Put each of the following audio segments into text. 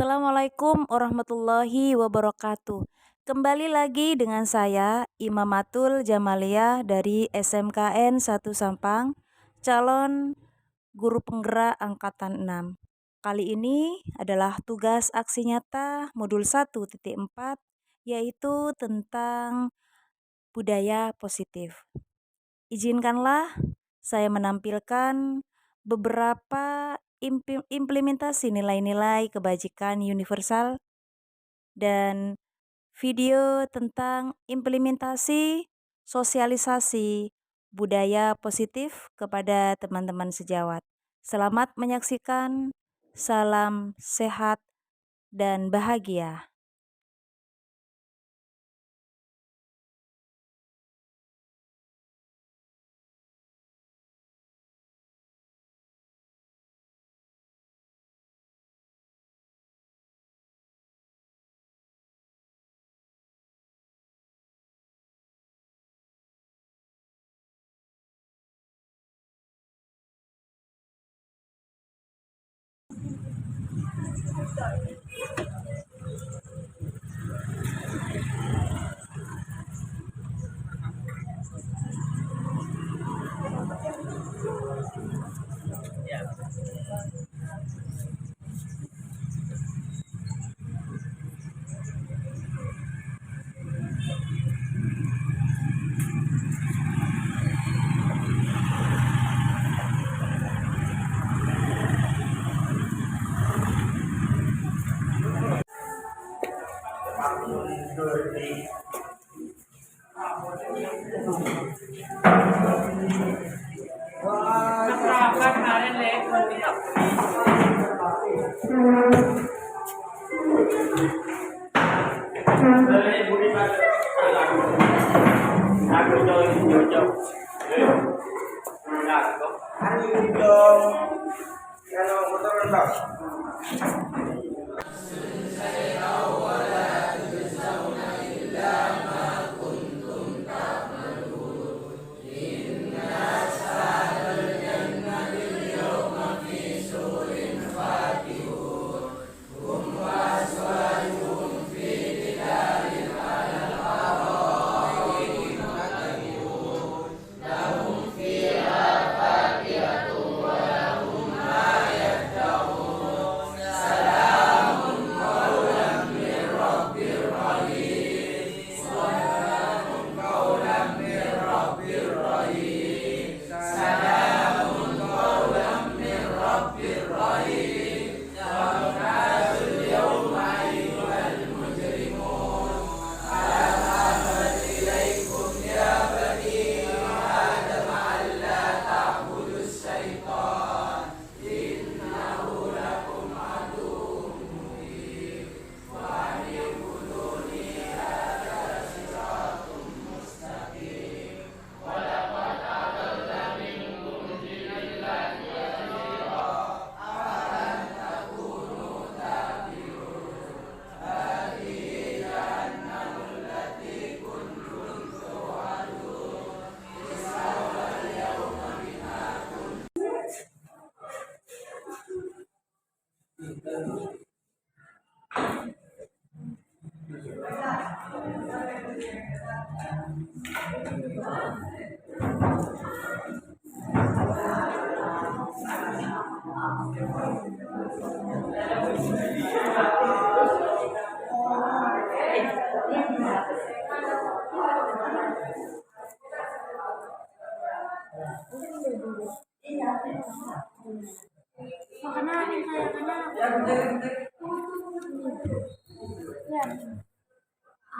Assalamualaikum warahmatullahi wabarakatuh. Kembali lagi dengan saya Imamatul Jamalia dari SMKN 1 Sampang, calon guru penggerak angkatan 6. Kali ini adalah tugas aksi nyata modul 1.4, yaitu tentang budaya positif. Izinkanlah saya menampilkan beberapa implementasi nilai-nilai kebajikan universal dan video tentang implementasi sosialisasi budaya positif kepada teman-teman sejawat. Selamat menyaksikan, salam sehat dan bahagia.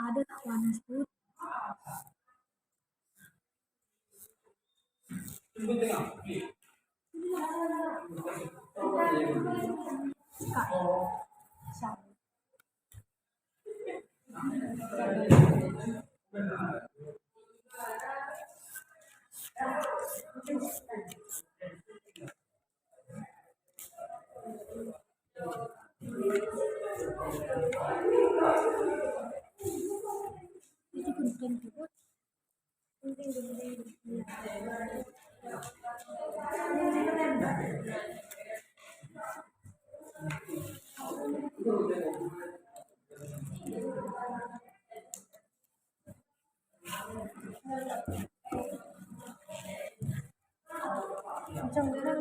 Ada tak panas tuh? Assalamualaikum.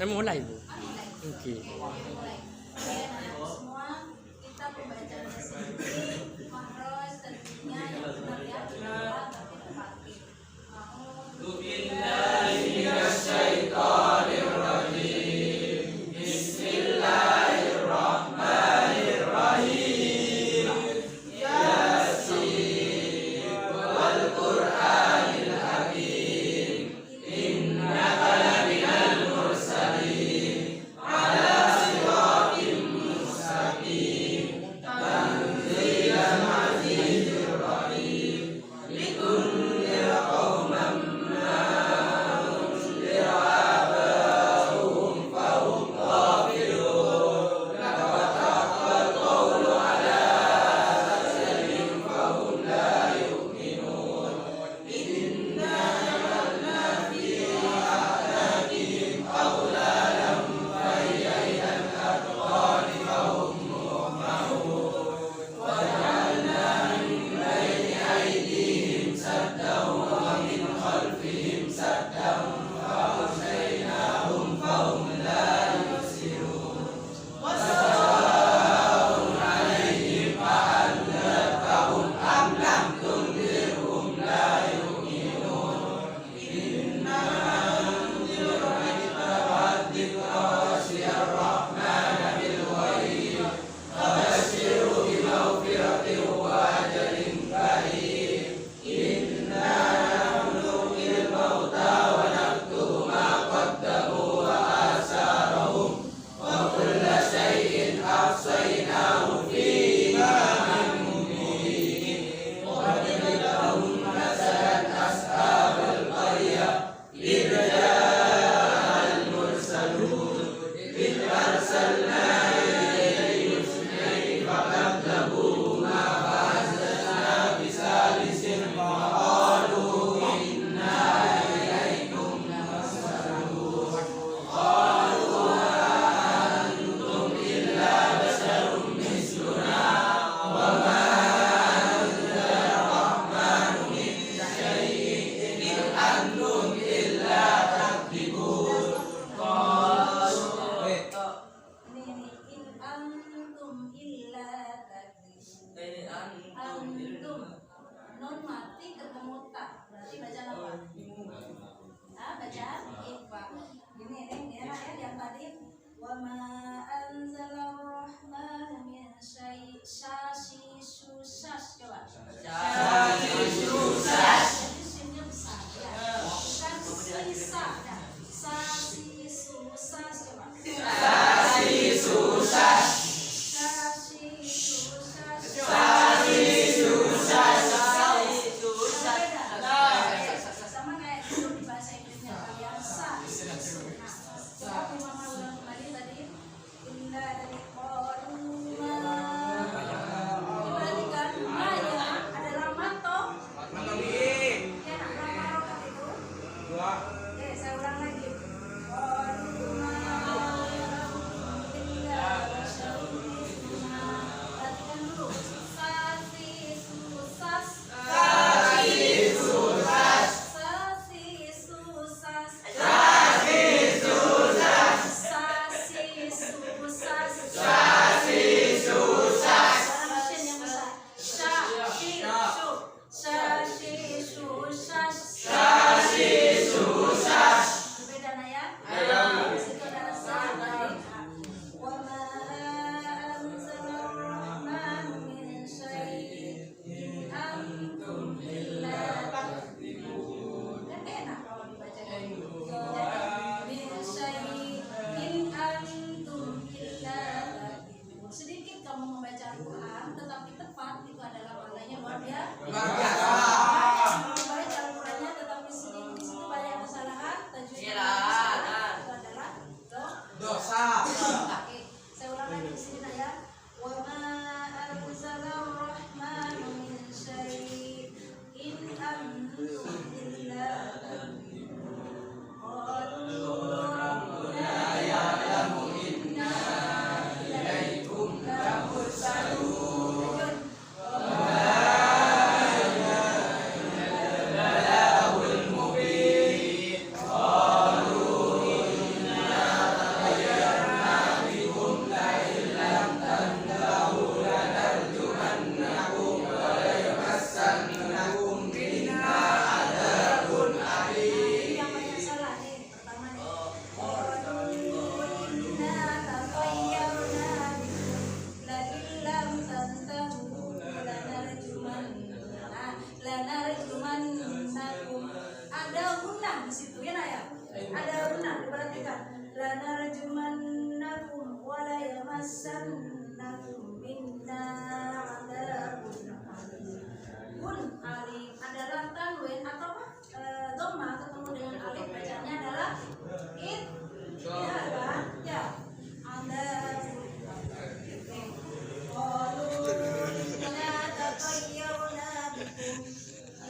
Mulai Bu. Oke. Semua kita pembacaannya sendiri, makros tentunya yang benar ya, tapi tepati.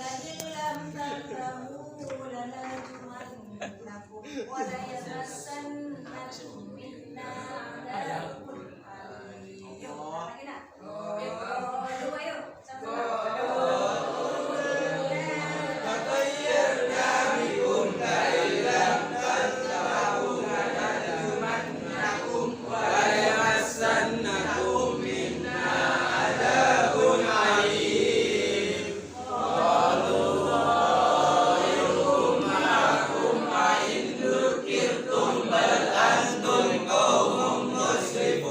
لئن لم تنتهوا لنرجمنكم وليمسنكم منا عذاب أليم. Lagi nak? Dua yuk. Antum kaum muslimun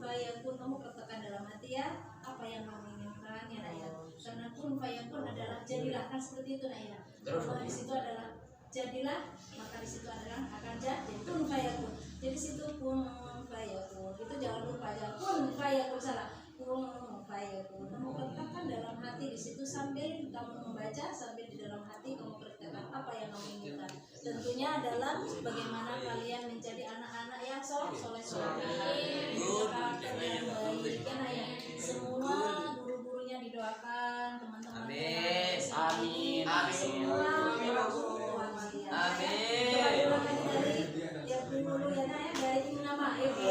fayakun, kamu katakan dalam hati ya apa yang kamu inginkan ya nak ya. Karena kun fayakun adalah jadilah, kan seperti itu nak ya. Kalau di situ adalah jadilah, maka di situ adalah akan jadi kun fayakun. Jadi situ kun fayakun. Itu jangan lupa, jangan kun fayakun, salah. Kun fayakun. Kamu katakan dalam hati di situ sambil kamu membaca, sambil di dalam hati kamu katakan apa yang kamu inginkan. Tentunya adalah bagaimana kalian menjadi anak-anak yang soleh-soleh, karakter yang baik ya nak ya. Semua guru-gurunya didoakan, teman-teman. Amin. Semua guru-guru kalian. Amin. Doakan dari yang dulu ya nak ya, dari nama ibu.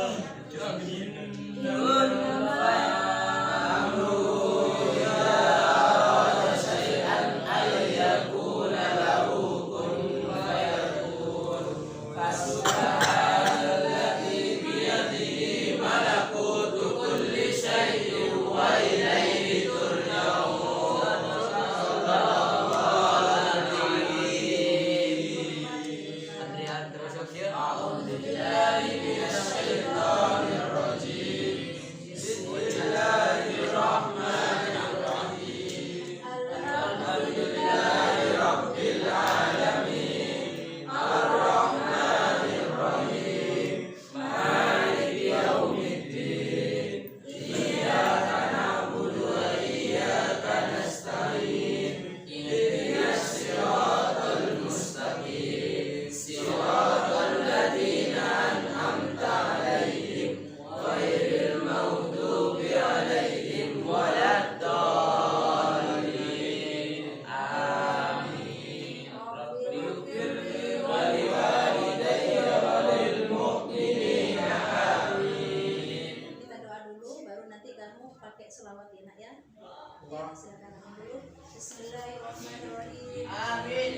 Bismillahirrahmanirrahim. Amin.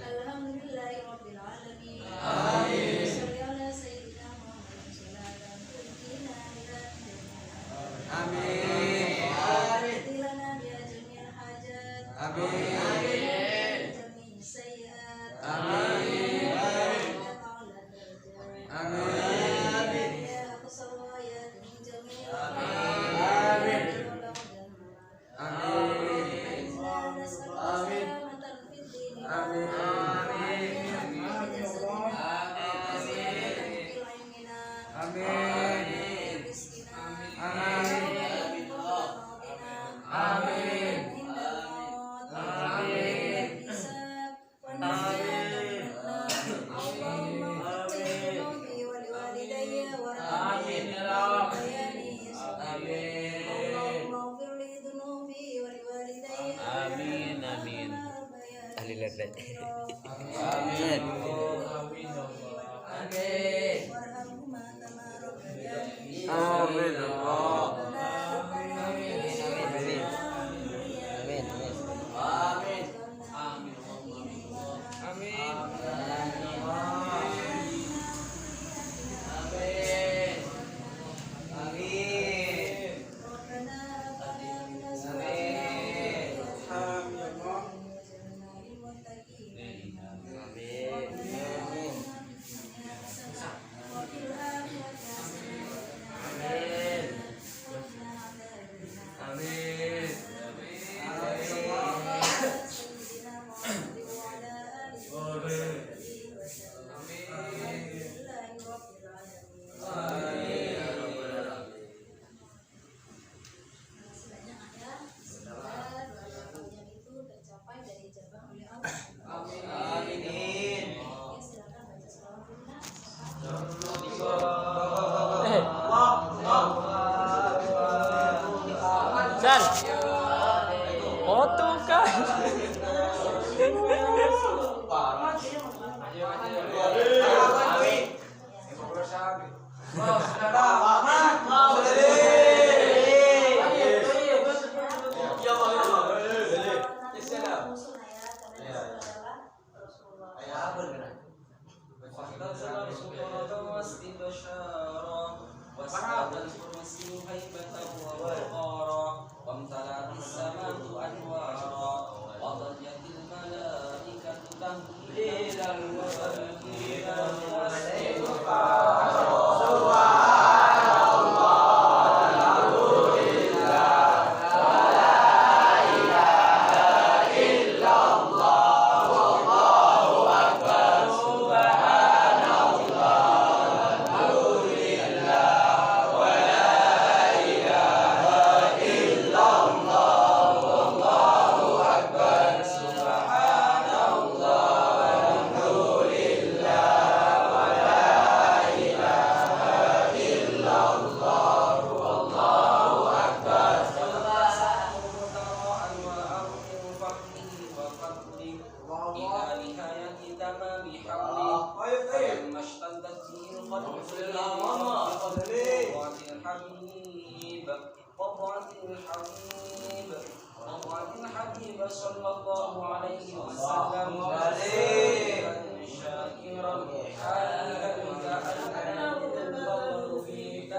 Alhamdulillahirabbil alamin. Amin. Shalli ala sayyidina Muhammadin sallallahu alaihi wasallam. Amin. Atilana ya jami'al hajat. Amin. Amin. Jami'is sayyiat. Amin. Amin. Ya aqsal ya min jami'il amin. Amin. Amin. Sar, foto kan? Subhan الحبيب صلى الله عليه وسلم شاكرا حالك أننا نتبرك فيك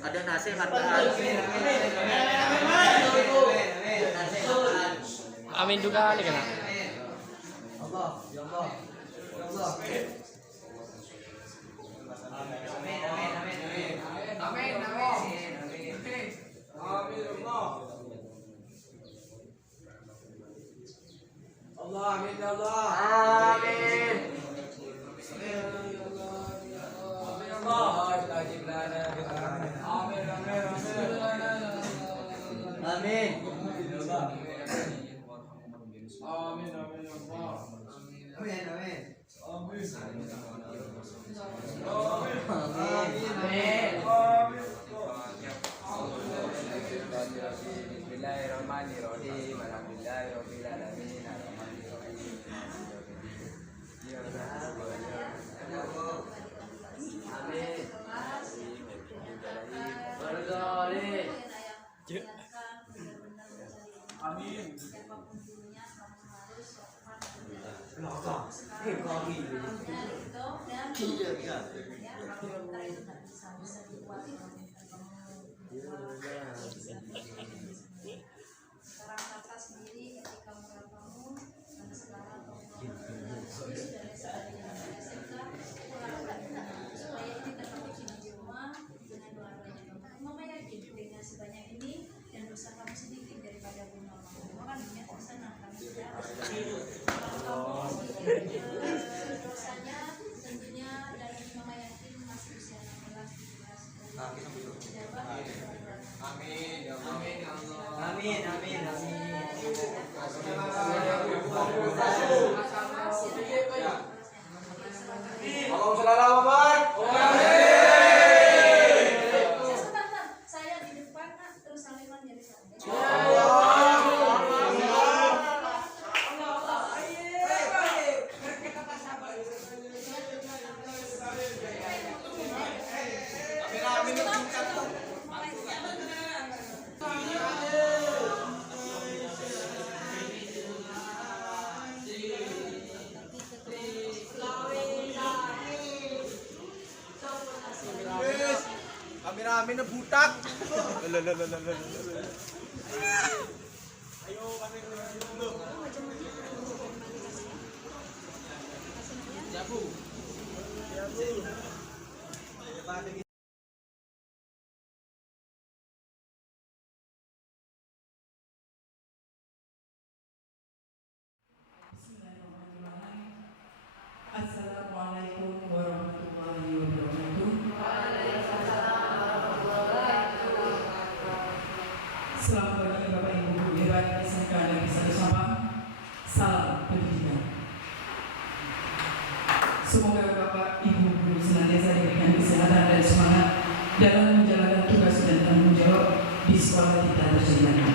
Ada nasihat. Amin juga kali kena. Allah, ya Allah, ya Allah. Amin. Bismillahirrahmanirrahim. Alhamdulillahirabbil alamin. Arrahmanirrahim. Amin. Siapapun dulunya kamu harus sopan dan ya kalau kita itu nggak bisa dibuat sekarang kata sendiri ketika kamu dan sekarang kamu sudah SMK supaya kita tetap di rumah dengan doa-doanya kamu. Mama yakin dengan sebanyak ini dan dosa kamu sedikit daripada bunga kamu kan banyak sana kamu sudah kalau kamu sedikit dosanya tentunya dari mama yakin masih usia 16, 17, Amin. Amin ya Allah. Amin. Amin. saya di depan terus saliman jadi satu. Amin butak. Assalamualaikum warahmatullahi wabarakatuh. Selamat pagi Bapak Ibu guru hebat SMK Negeri 1 Sampang. Salam pendidikan. Semoga Bapak Ibu guru senantiasa diberikan kesehatan dan semangat dalam menjalankan tugas dan tanggung jawab di sekolah kita tercinta.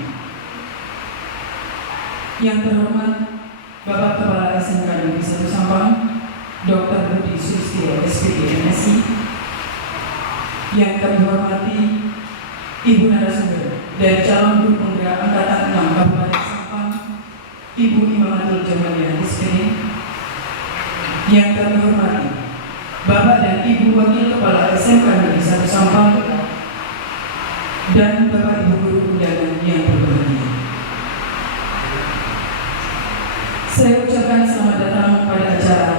Yang terhormat Bapak Kepala SMK Negeri 1 Sampang, Dr. Budi Sulistyo SPD MSI. Yang kami hormati Ibu narasumber dari calon guru penggerak angkatan 6 Kabupaten Sampang, Ibu Imamatul Jamaliah SPD. Yang kami hormati Bapak dan Ibu Wakil Kepala SMK Negeri 1 Sampang dan Bapak Ibu guru undangan yang berbahagia. Saya ucapkan selamat datang pada acara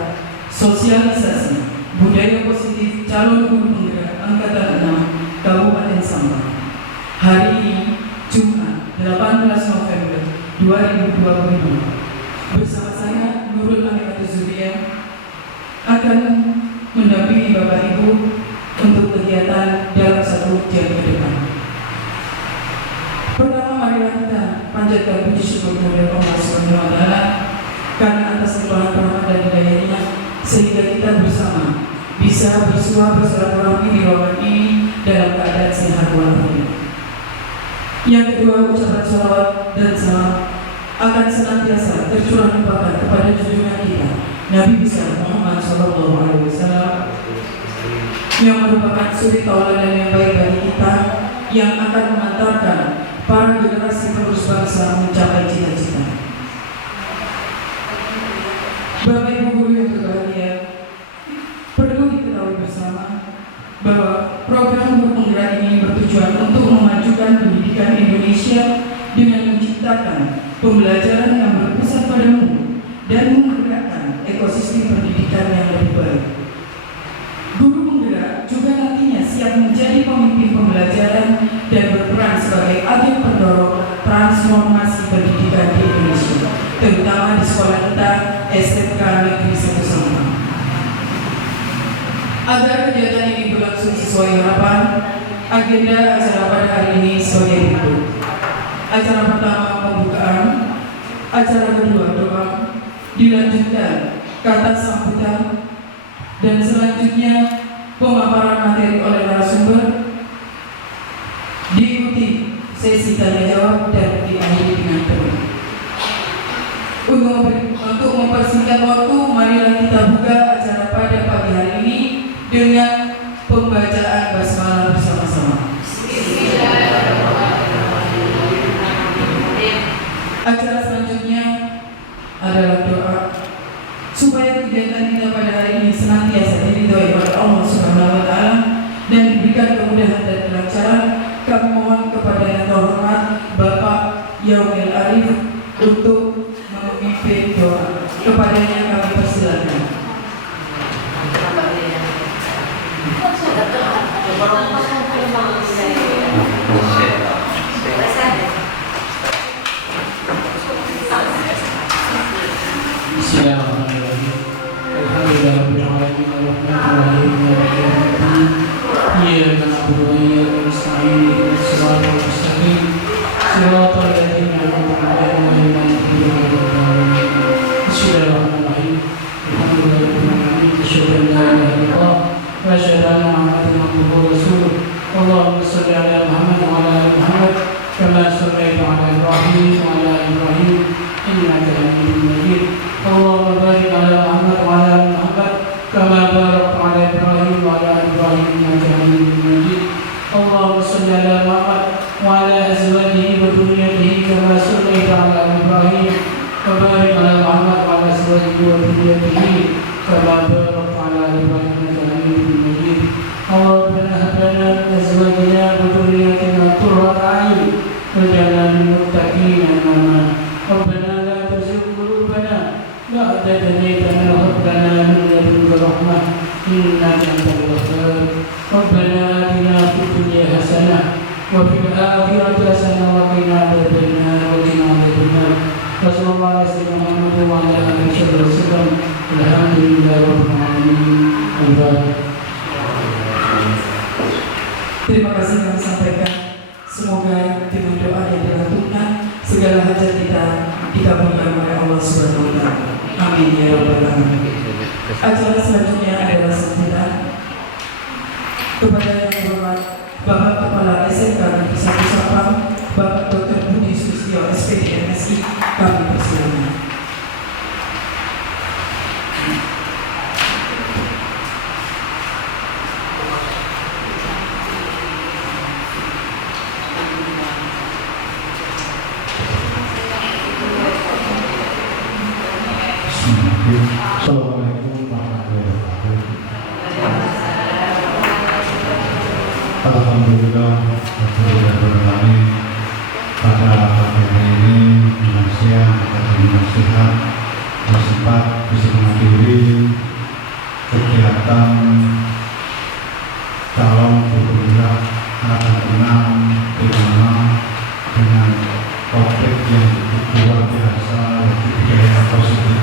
sosialisasi budaya positif calon guru penggerak angkatan 6 Kabupaten Sampang. Hari ini Jumat 18 November 2022 bersama saya Nurul Aminah Zuriyah akan mendampingi Bapak Ibu untuk kegiatan dalam 1 jam ke depan. Pertama, marilah kita panjatkan puji syukur kepada Allah Subhanahu wa Ta'ala karena atas limpahan rahmat dan hidayahnya sehingga kita bersama bisa bersua bersilaturahmi di ruangan ini dalam keadaan sehat walafiat. Yang kedua, ucapan salawat dan salam akan senantiasa tercurah limpahkan kepada junjungan kita Nabi besar Muhammad SAW yang merupakan suri tauladan yang baik bagi kita yang akan mengantarkan para generasi penerus bangsa mencapai cita-cita. Bapak Ibu guru yang berbahagia, perlu diketahui bersama bahwa program guru penggerak ini bertujuan untuk memajukan pendidikan Indonesia dengan menciptakan pembelajaran yang berpusat pada murid dan menggerakkan ekosistem pendidikan yang lebih baik. Guru penggerak juga nantinya siap menjadi pemimpin pembelajaran dan berperan sebagai agen pendorong transformasi pendidikan di Indonesia, terutama di sekolah kita SMK Negeri 1 Sampang. Agar kegiatan ini berlangsung sesuai harapan, agenda acara pada hari ini sebagai berikut. Acara pertama pembukaan, acara kedua doa, dilanjutkan kata sambutan, dan selanjutnya pemaparan materi oleh narasumber, diikuti sesi tanya jawab dan diakhiri dengan doa. Untuk mempersingkat waktu, marilah kita buka acara pada pagi hari ini dengan pembacaan basmalah bersama-sama. Acara selanjutnya adalah doa supaya kegiatan kita pada hari ini senantiasa diridhoi oleh Allah Subhanahu wa taala dan diberikan kemudahan dan kelancaran. Kami mohon kepada Yang Terhormat Bapak Yaumil Arif untuk memimpin doa. Kepadanya kami persilakan. Bismillahirrahmanirrahim. Alhamdulillahirabbil alamin arrahmanirrahim maliki yaumiddin. Iyyaka na'budu wa iyyaka nasta'in ihdinas siratal mustaqim siratal ladzina an'amta 'alaihim ghairil maghdubi 'alaihim. Bismillahirrahmanirrahim. Alhamdulillahirabbil alamin. Asyhadu an la ilaha illallah wa asyhadu anna Muhammadan abduhu wa rasuluh. Allahumma shalli 'ala Muhammad wa 'ala ali Muhammad kama shallaita 'ala Ibrahim wa 'ala ali Ibrahim innaka Hamidum Majid. اللهم بارك على محمد وعلى ال محمد كما باركت على ابراهيم وعلى ال ابراهيم انك حميد مجيد. اللهم صل على محمد وعلى ازواجه وذريته كما صليت على ابراهيم وبارك على محمد وعلى ازواجه وذريته كما باركت على ابراهيم انك حميد مجيد. اللهم هب لنا من ازواجنا وذريتنا قرة اعين واجعلنا للمتقين اماما. ربنا لا تزغ قلوبنا بعد إذ هديتنا وهب لنا من لدنك رحمة إنك أنت الوهاب. ربنا آتنا في الدنيا حسنة وفي الآخرة حسنة وقنا عذاب النار وقنا عذاب النار. وصلى الله على سيدنا محمد وعلى آله وصحبه وسلم. الحمد لله رب العالمين. Terima kasih kami sampaikan. Semoga dengan doa yang dilakukan segala hajat kita dikabulkan oleh Allah Subhanahu wa taala. Amin ya rabbal alamin. Acara selanjutnya adalah sambutan kepada Yang Terhormat Bapak Kepala SMK Negeri 1 Sapang, Bapak Dr. Budi Sustio SPD MSI. Kami persilakan. Assalamualaikum warahmatullahi wabarakatuh. Alhamdulillah, alhamdulillah pada pagi hari ini dengan siang atau dengan sehat sempat bisa menghadiri kegiatan calon gubernur angkatan 6 di mana dengan topik yang luar biasa, budaya positif.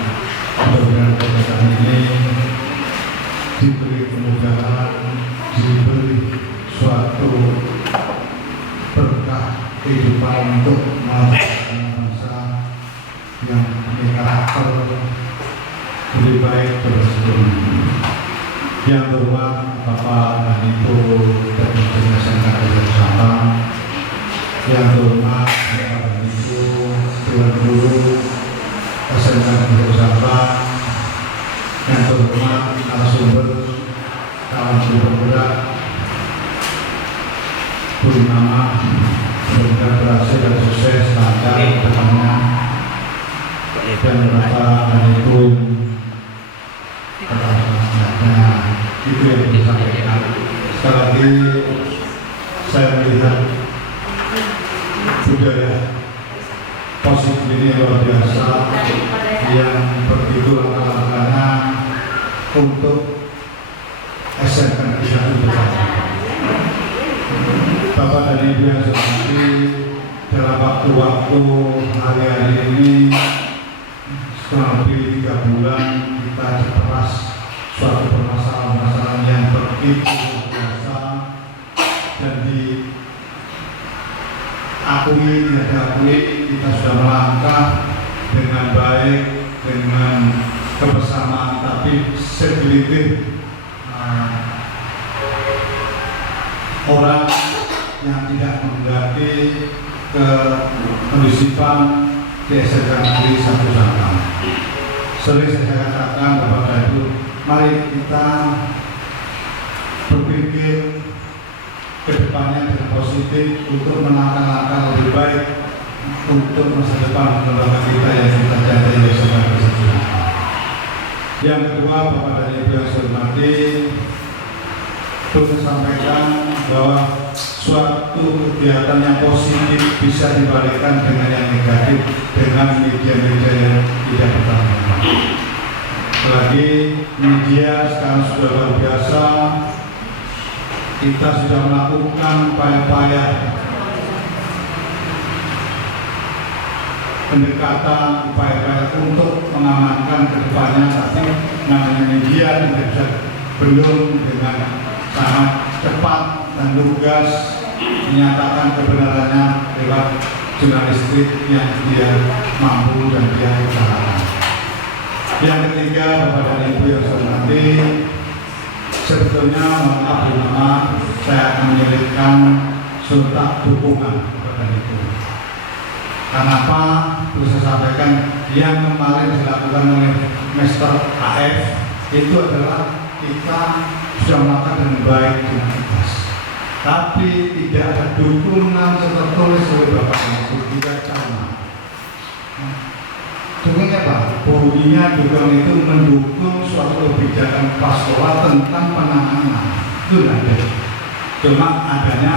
Mudah-mudahan kegiatan ini diberi kemudahan, diberi suatu berkah kehidupan untuk melahirkan bangsa yang punya karakter lebih baik bersebut. Yang terhormat Bapak dan Ibu dari SMK Negeri Sabang, yang terhormat Bapak dan Ibu Dewan Guru SMK Negeri Sabang, yang terhormat narasumber kawan bergerak Purnama, semoga berhasil dan sukses lancar depannya, dan Bapak dan Ibu itu yang disampaikan. Sekali lagi saya melihat budaya positif ini luar biasa yang begitu langkah-langkahnya untuk SMK Negeri 1 bersama. Bapak dan Ibu yang saya hormati, dalam waktu-waktu hari-hari ini selama lebih 3 bulan kita diperas suatu permasalahan-permasalahan yang begitu biasa dan diakui diakui kita sudah melangkah dengan baik, dengan kebersamaan, tapi segelintir orang yang tidak menghendaki kekondisipan di SMK Negeri 1 Sangkang. Sering saya katakan kepada Ibu, mari kita berpikir ke depannya dengan positif untuk menangkan langkah lebih baik untuk masa depan lembaga kita yang kita jadikan yang sebagai sejarah. Yang kedua, Bapak dan Ibu yang saya hormati, perlu sampaikan bahwa suatu kegiatan yang positif bisa dibalikkan dengan yang negatif dengan media-media yang tidak bertanggung jawab. Apalagi media sekarang sudah luar biasa. Kita sudah melakukan upaya-upaya pendekatan, upaya-upaya untuk mengamankan ke depannya, tapi namanya media tidak bisa belum dengan sangat cepat dan lugas menyatakan kebenarannya lewat jurnalistik yang dia mampu dan dia usahakan. Yang ketiga, Bapak dan Ibu yang saya hormati, sebetulnya maaf saya akan menyelipkan surat dukungan kepada itu. Kenapa? Perlu saya sampaikan yang kemarin dilakukan oleh Mr. AF itu adalah kita sudah melakukan dengan baik dengan ikhlas. Tapi tidak ada dukungan tertulis oleh Bapak Ibu tidak sama. Dukungannya apa? Bunyinya dukungan itu mendukung suatu kebijakan kepala sekolah tentang penanganan. Itu ada. Cuma adanya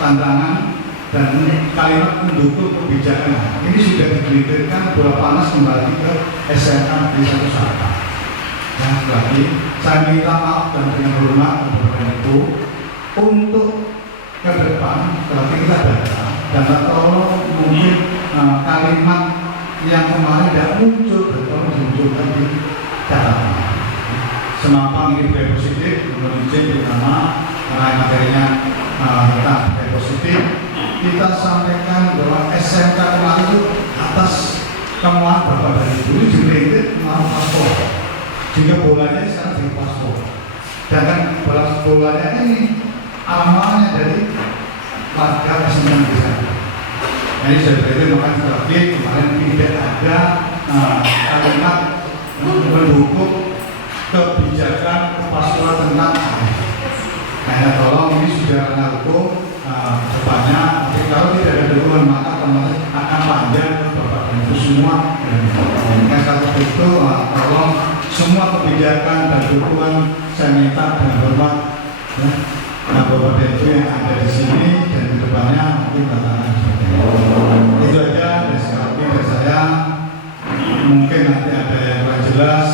tantangan dan kalimat mendukung kebijakan. Ini sudah digelitirkan bola panas kembali ke SMK di 1 Sangkang. Dan lagi, saya minta maaf dan dengan hormat kepada Ibu untuk ke depan, berarti kita baca dan tolong mungkin kalimat yang kemarin tidak muncul dan tolong dimunculkan di catatan. Semampan ini budaya positif, menurut izin pertama karena materinya tentang budaya positif, kita sampaikan bahwa SMK kemarin itu atas kemauan Bapak dan Ibu ini dirintik melalui paspor. Jika bolanya sekarang di paspor, dan bolanya ini amalnya dari warga SMK di sana. Jadi saya makan terakhir kemarin tidak ada kalimat mendukung kebijakan kepastian tentang nah, tolong ini sudah ranah hukum depannya. Tapi kalau tidak ada dukungan maka teman akan panjang Bapak dan Ibu semua. Dan satu itu tolong semua kebijakan dan dukungan saya minta dengan hormat ya. Nah, Bapak dan Ibu yang ada di sini dan di depannya mungkin tantangan seperti itu aja dari sekali dari saya. Mungkin nanti ada yang kurang jelas.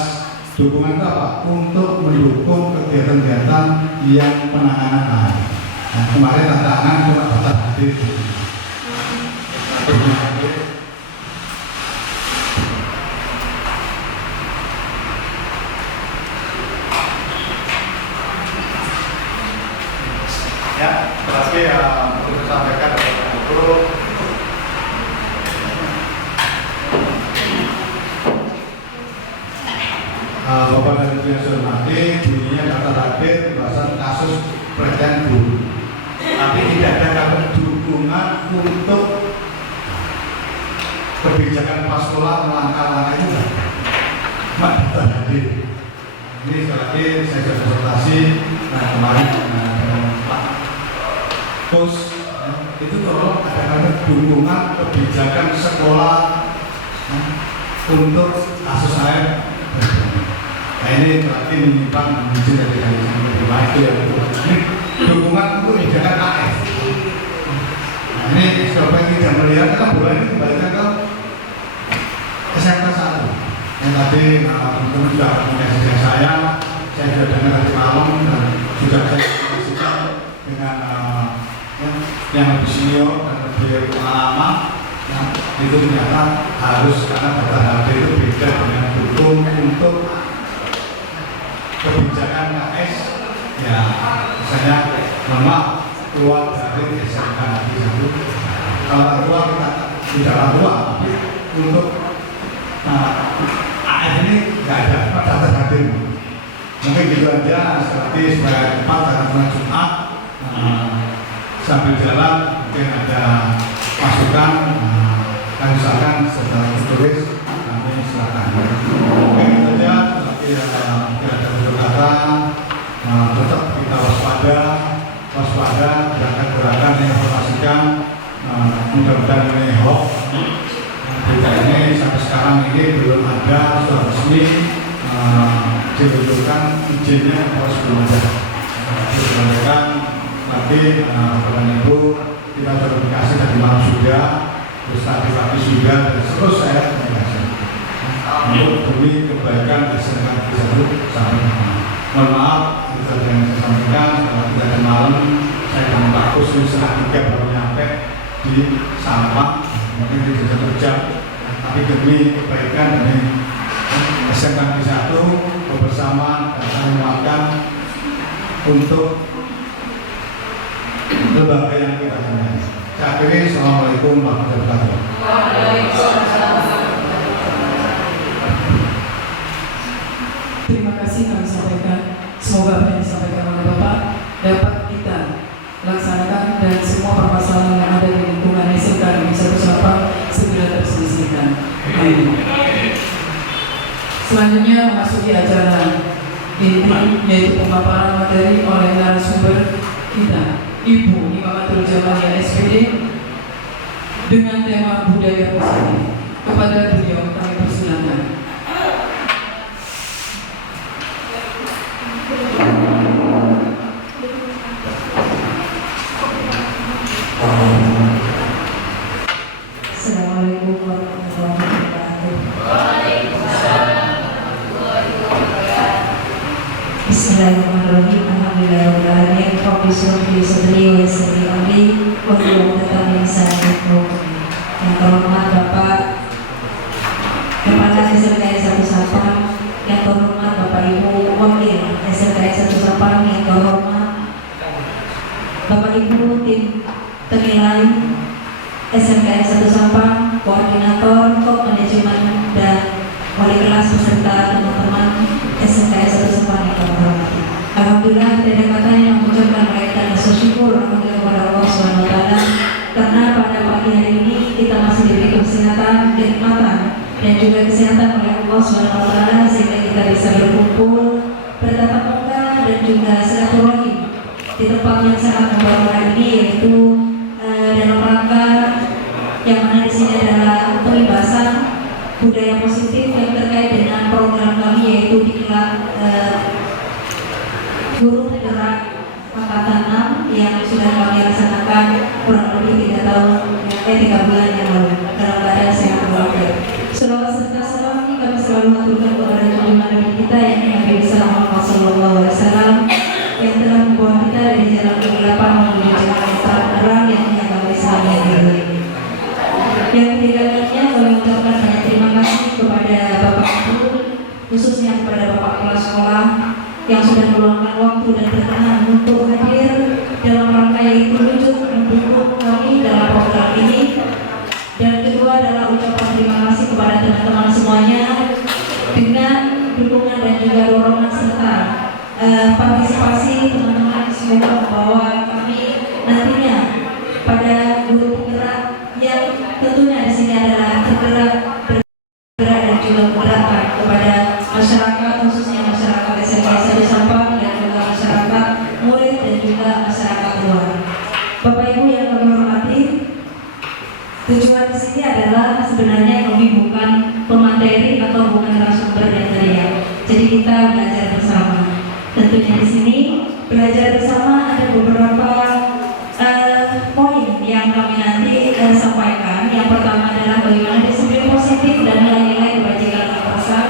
Dukungan itu apa? Untuk mendukung kegiatan-kegiatan yang penanganan. Nah, kemarin tantangan cuma batas hadir. Ya, terakhir untuk disampaikan kepada Ibu. Bapak dan Ibu yang saya hormati, bunyinya daftar hadir pembahasan kasus pelecehan guru. Tapi tidak ada kata dukungan untuk kebijakan pas sekolah langkah-langkah itu enggak. Mak daftar hadir. Ini sekali lagi saya sudah konsultasi kemarin dengan Pak Pos itu tolong ada kata dukungan kebijakan sekolah untuk kasus AF. Nah ini berarti menyimpang izin dari yang lebih baik ya. Ini dukungan untuk kebijakan AF. Nah ini supaya tidak melihat kan bola ini kembalikan ke SMK 1. Yang tadi teman-teman sudah komunikasi saya sudah dengar tadi malam dan sudah saya komunikasikan dengan yang lebih senior dan lebih pengalaman. Nah, itu ternyata harus karena data HP itu beda dengan dukung untuk kebijakan KS ya misalnya memang keluar dari SMK di satu Kalau orang tua kita tidak orang tua, tapi untuk AF ini nggak ada, daftar hadir. Mungkin gitu aja, seperti supaya cepat karena Jumat sambil jalan mungkin ada masukan, kan misalkan setelah ditulis kami silakan. Oke, itu aja. Seperti tidak ada kata, tetap kita waspada, gerakan-gerakan yang informasikan. Mudah-mudahan ini hoax. Berita ini sampai sekarang ini belum ada surat resmi ditunjukkan izinnya harus belum ada. Disampaikan nanti Bapak Ibu kita verifikasi tadi malam sudah, terus tadi pagi sudah, dan terus saya verifikasi untuk demi kebaikan SMK Negeri 1 sampai mohon maaf itu yang saya sampaikan. Kalau tidak ada malam saya akan bagus setengah 3 baru nyampe di Sampang, mungkin di 1 jam, tapi demi kebaikan demi SMK Negeri 1 bersama dan saling menguatkan untuk lembaga yang kita cintai. Saya akhiri, Assalamualaikum warahmatullahi wabarakatuh. Terima kasih kami sampaikan. Semoga apa yang disampaikan oleh Bapak dapat kita laksanakan dan semua permasalahan yang ada di lingkungan SMK Negeri 1 Sampang segera terselesaikan. Amin. Selanjutnya memasuki acara inti, yaitu pemaparan materi oleh narasumber kita, Ibu Imamatul Jamaah SPD, dengan tema budaya positif. Kepada beliau kami persilakan. Assalamualaikum warahmatullahi wabarakatuh. Bismillahirrahmanirrahim. Alhamdulillahirrahmanirrahim. Rabbi sholli sadri wa yassir li amri wahlul 'uqdatam min lisani yafqahu qawli. Yang terhormat Bapak Kepala SMKN 1 Sampang, yang terhormat Bapak Ibu Wakil SMKN 1 Sampang, yang terhormat Bapak Ibu tim penilai SMKN 1 Sampang, koordinator, top manajemen, dan wali kelas beserta teman-teman SMKN 1 Sampang yang kami hormati. Alhamdulillah, tidak ada kata yang mengucapkan kebaikan dan syukur kepada Allah SWT, karena pada pagi hari ini kita masih diberi kesehatan, kenikmatan, dan juga kesehatan oleh Allah SWT, sehingga kita bisa berkumpul, bertatap muka, dan juga silaturahim di tempat yang sangat membahagiakan ini, yaitu dalam rangka yang mana di sini adalah pembebasan budaya positif yang terkait dengan program kami, yaitu diklat guru penggerak angkatan 6 yang sudah kami laksanakan kurang lebih 3 bulan yang lalu dalam keadaan sehat walafiat. Selawat serta salam kami selalu mengaturkan kepada junjungan Nabi kita yang Nabi besar Muhammad SAW, yang telah membawa kita dari jalan kegelapan menuju jalan yang terang yang agama Islam yang baik. Yang ketiga-tiganya kami mengucapkan banyak terima kasih kepada Bapak Ibu, khususnya kepada Bapak Kepala Sekolah yang sudah meluangkan waktu dan berkenan untuk hadir dalam rangka yang wujud mendukung kami dalam program ini. Dan kedua adalah ucapan terima kasih kepada teman-teman semuanya dengan dukungan dan juga dorongan serta partisipasi teman-teman, semoga membawa kami nantinya pada guru penggerak yang tentunya di sini adalah bergerak dan juga menggerakkan kepada masyarakat, khususnya masyarakat SMK 1 Sampang dan juga masyarakat murid dan juga masyarakat luar. Bapak Ibu yang kami hormati, tujuan di sini adalah sebenarnya kami bukan pemateri atau bukan narasumber yang teriak. Jadi kita belajar bersama. Tentunya di sini belajar bersama ada beberapa poin yang kami nanti sampaikan. Yang pertama adalah bagaimana disiplin positif dan nilai-nilai kebajikan atasan,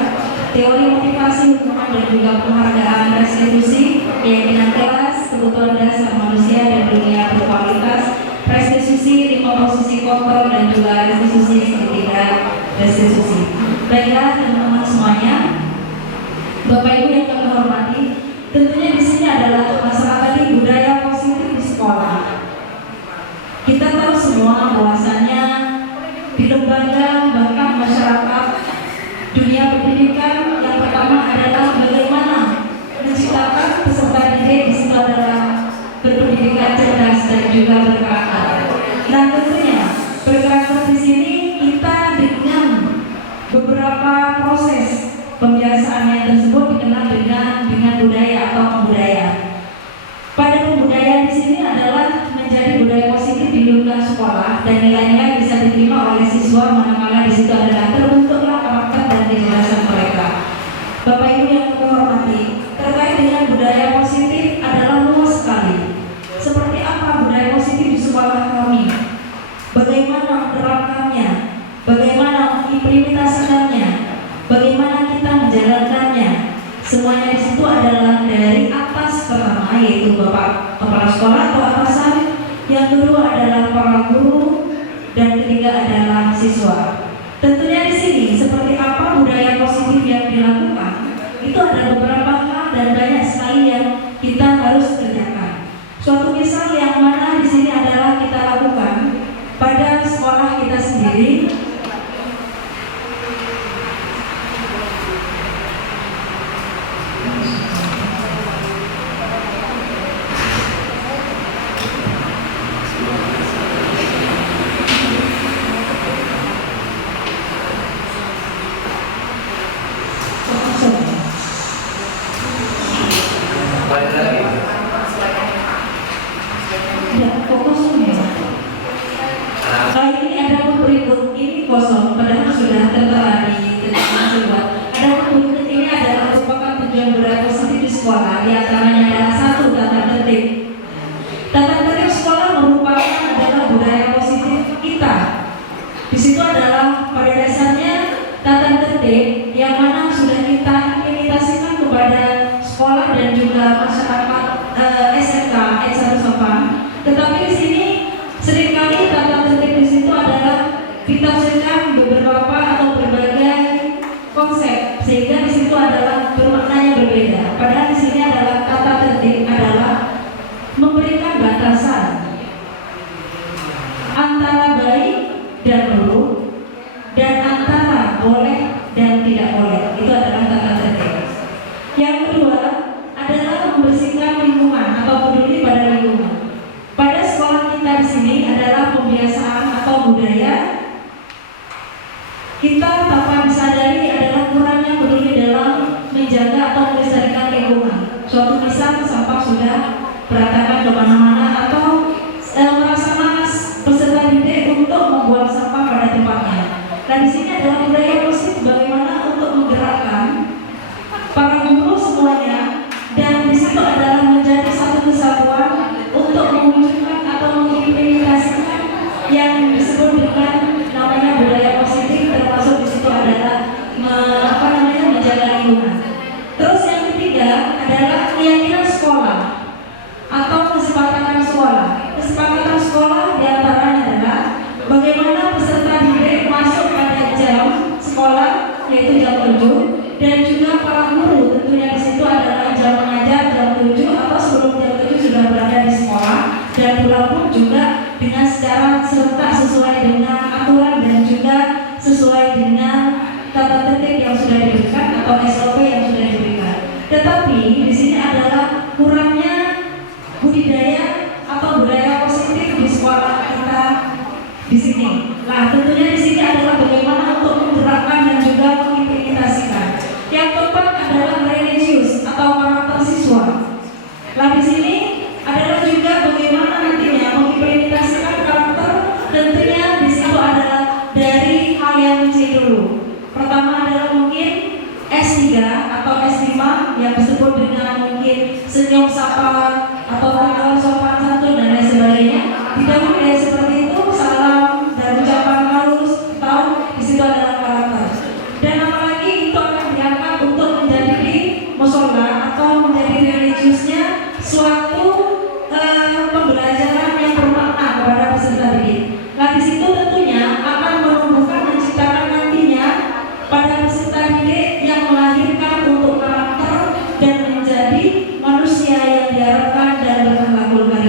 teori motivasi hukuman dan juga penghargaan restitusi, keyakinan kelas, kebutuhan dasar manusia dan dunia berkualitas, restitusi, 5 posisi kontrol dan juga restitusi segitiga restitusi. Baiklah teman-teman semuanya, Bapak Ibu yang kami hormati, tentunya di sini adalah masalah tadi budaya positif di sekolah. Kita tahu semua bahwa lembaga bahkan masyarakat dunia pendidikan. Yang pertama adalah bagaimana menciptakan peserta didik di situ adalah berpendidikan cerdas dan juga berkarakter. Nah tentunya berkarakter di sini kita dengan beberapa proses pembiasaan yang tersebut dikenal dengan budaya atau pembudayaan. Pada pembudayaan di sini adalah menjadi budaya positif di lingkungan sekolah dan nilai-nilai bisa diterima oleh siswa manakala di situ adalah terbentuklah karakter dan kecerdasan mereka. Bapak Ibu yang kami hormati, terkait dengan budaya positif adalah luas sekali. Seperti apa budaya positif di sekolah kami? Bagaimana menerapkannya? Bagaimana mengimplementasikannya? Bagaimana kita menjalankannya? Semuanya di situ adalah dari atas pertama, yaitu Bapak Kepala Sekolah atau atasan, yang kedua adalah para guru, dan ketiga adalah siswa. Tentunya di sini seperti apa budaya positif yang dilakukan, itu ada beberapa hal dan banyak sekali yang kita harus kerjakan. Suatu misal yang mana di sini adalah kita lakukan pada sekolah kita sendiri. Ini ada berikut, ini kosong, padahal sudah tertera di sebuah. Ada berikut ini adalah merupakan tujuan budaya positif di sekolah. Di antaranya adalah 1. Tata tertib. Tata tertib sekolah merupakan adalah budaya positif kita. Di situ adalah pada dasarnya tata tertib yang mana sudah kita implementasikan kepada sekolah dan juga masyarakat SMK Eksarusapa. Tetapi di sini seringkali tata tertib di situ adalah ditafsirkan beberapa atau berbagai konsep, sehingga di situ adalah bermaknanya berbeda. Padahal di sini adalah tata tertib adalah memberikan batasan antara baik dan buruk dan antara boleh dan tidak boleh. Itu adalah tata tertib. Yang kedua adalah membersihkan lingkungan atau peduli pada lingkungan. Pada sekolah kita di sini adalah pembiasaan atau budaya kita tanpa disadari adalah kurangnya peduli dalam menjaga atau melestarikan lingkungan. Suatu misal sampah sudah berantakan kemana-mana atau merasa malas peserta didik untuk membuang sampah pada tempatnya. Nah di sini adalah budaya positif bagaimana untuk menggerakkan para guru semuanya, dan di situ adalah menjadi satu kesatuan untuk mewujudkan atau mengimplementasikan yang disebut dengan namanya budaya positif, termasuk di situ adalah menjaga lingkungan. Terus yang ketiga adalah keyakinan sekolah atau kesepakatan sekolah. Kesepakatan sekolah diantaranya adalah bagaimana peserta didik masuk pada jam sekolah, yaitu jam 7, dan juga para guru tentunya di situ adalah jam mengajar jam 7 atau sebelum jam 7 sudah berada di sekolah, dan pulang pun juga dengan secara serentak sesuai dengan aturan dan juga sesuai dengan tata tertib yang sudah diberikan atau SOP yang sudah diberikan. Tetapi di sini adalah kurangnya budidaya atau budaya positif di sekolah kita di sini. Nah, tentunya di sini adalah bagaimana untuk menggerakkan dan juga mengimplementasikan. Yang keempat adalah religius atau karakter siswa. Nah, di sini adalah juga bagaimana nantinya mengimplementasikan karakter. Tentunya di situ adalah dari hal yang kecil dulu. Pertama adalah mungkin S3 atau S5 yang disebut dengan mungkin senyum sapa atau tanggal sopan santun dan lain sebagainya. Didahului dari seperti itu, salam dan ucapan halus, tahu di situ adalah karakter. Dan apalagi itu akan diangkat untuk menjadi di musola atau menjadi religiusnya suatu pembelajaran yang bermakna kepada peserta didik. Nah di situ tentunya akan menumbuhkan menciptakan nantinya pada peserta didik yang melahirkan untuk karakter dan menjadi manusia yang diharapkan dan bertakwa.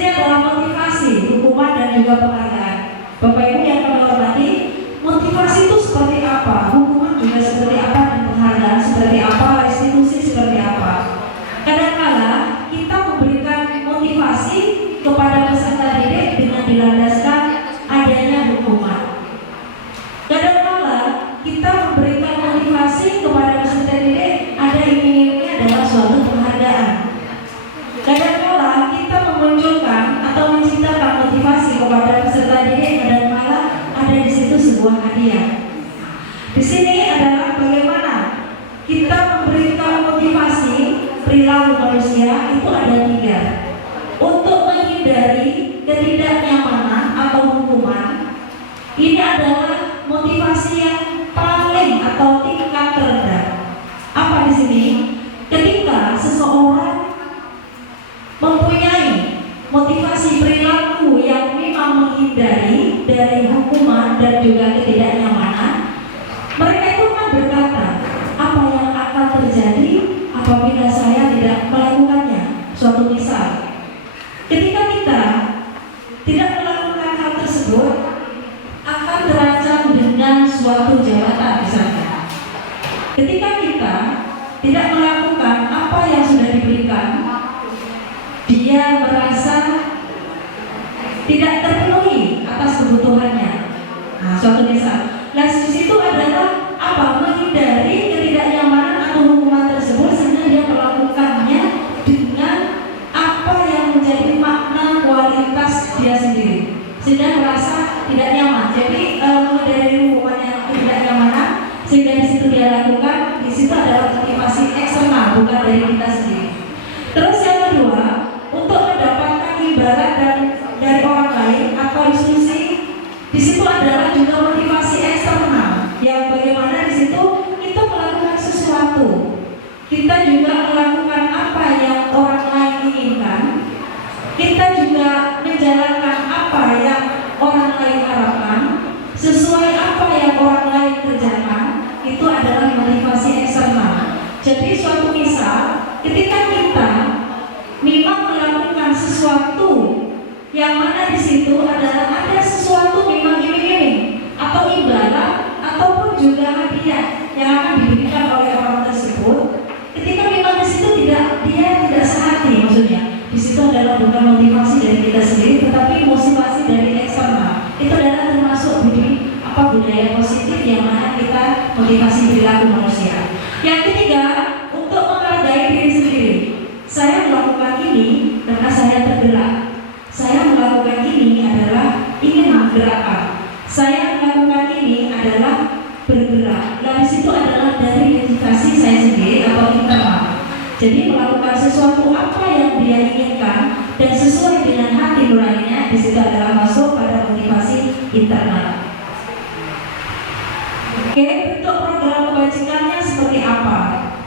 sini adalah motivasi, hukuman dan juga penghargaan. Bapak Ibu yang kami hormati, motivasi itu seperti apa, hukuman juga seperti apa, dan penghargaan seperti apa, restitusi seperti apa. Kadang-kala kita memberikan motivasi kepada peserta didik dengan dilandaskan adanya hukuman. Kadang-kala kita memberikan motivasi kepada peserta didik ada iming-imingnya adalah suatu penghargaan. Kadang-kala kita memunculkan atau menciptakan motivasi kepada peserta didik dan malah ada di situ sebuah hadiah. Di sini adalah bagaimana kita memberikan motivasi perilaku manusia itu ada 3. Untuk menghindari ketidaknyamanan atau hukuman, ini adalah motivasi yang paling atau tingkat terendah. Apa di sini? Ketika seseorang mempunyai motivasi perilaku yang memang menghindari dari hukuman dan juga ketidaknyamanan, mereka itu akan berkata, apa yang akan terjadi apabila saya tidak melakukannya? Suatu misal, ketika kita tidak melakukan hal tersebut, akan terancam dengan suatu jabatan misalnya. Ketika kita tidak melakukan apa yang sudah diberikan, dia merasa tidak terpenuhi atas kebutuhannya. Nah, suatu misal. Nah, di situ adalah apa? Menghindari ketidaknyamanan atau hukuman tersebut sehingga dia melakukannya dengan apa yang menjadi makna kualitas dia sendiri, sehingga merasa tidak nyaman. Jadi menghindari hukuman yang ketidaknyamanan sehingga di situ dia lakukan, di situ adalah motivasi eksternal, bukan dari kita sendiri. Terus yang kedua, untuk mendapatkan imbalan dari orang lain atau institusi, di situ adalah juga motivasi eksternal yang bagaimana di situ kita melakukan sesuatu, kita juga melakukan apa yang orang lain inginkan, kita juga menjalankan apa yang orang lain harapkan, sesuai apa yang orang lain kerjakan, itu adalah motivasi eksternal. Jadi suatu misal, ketika kita memang melakukan sesuatu yang mana di situ adalah ada sesuatu memang iming-iming atau imbalan ataupun juga hadiah yang akan diberikan oleh orang tersebut, ketika memang di situ dia tidak sehati, maksudnya di situ adalah bukan motivasi dari kita sendiri tetapi motivasi dari eksternal. Itu adalah termasuk budaya positif yang mana kita motivasi perilaku manusia. Yang ketiga, untuk menghargai diri sendiri. Saya melakukan ini karena saya tergerak. Saya melakukan ini adalah ingin menggerakkan. Saya melakukan ini adalah bergerak. Dan di situ adalah dari dedikasi saya sendiri atau internal. Jadi melakukan sesuatu apa yang dia inginkan dan sesuai dengan hati nuraninya, di situ adalah masuk pada motivasi internal. Oke, bentuk program kebajikannya seperti apa?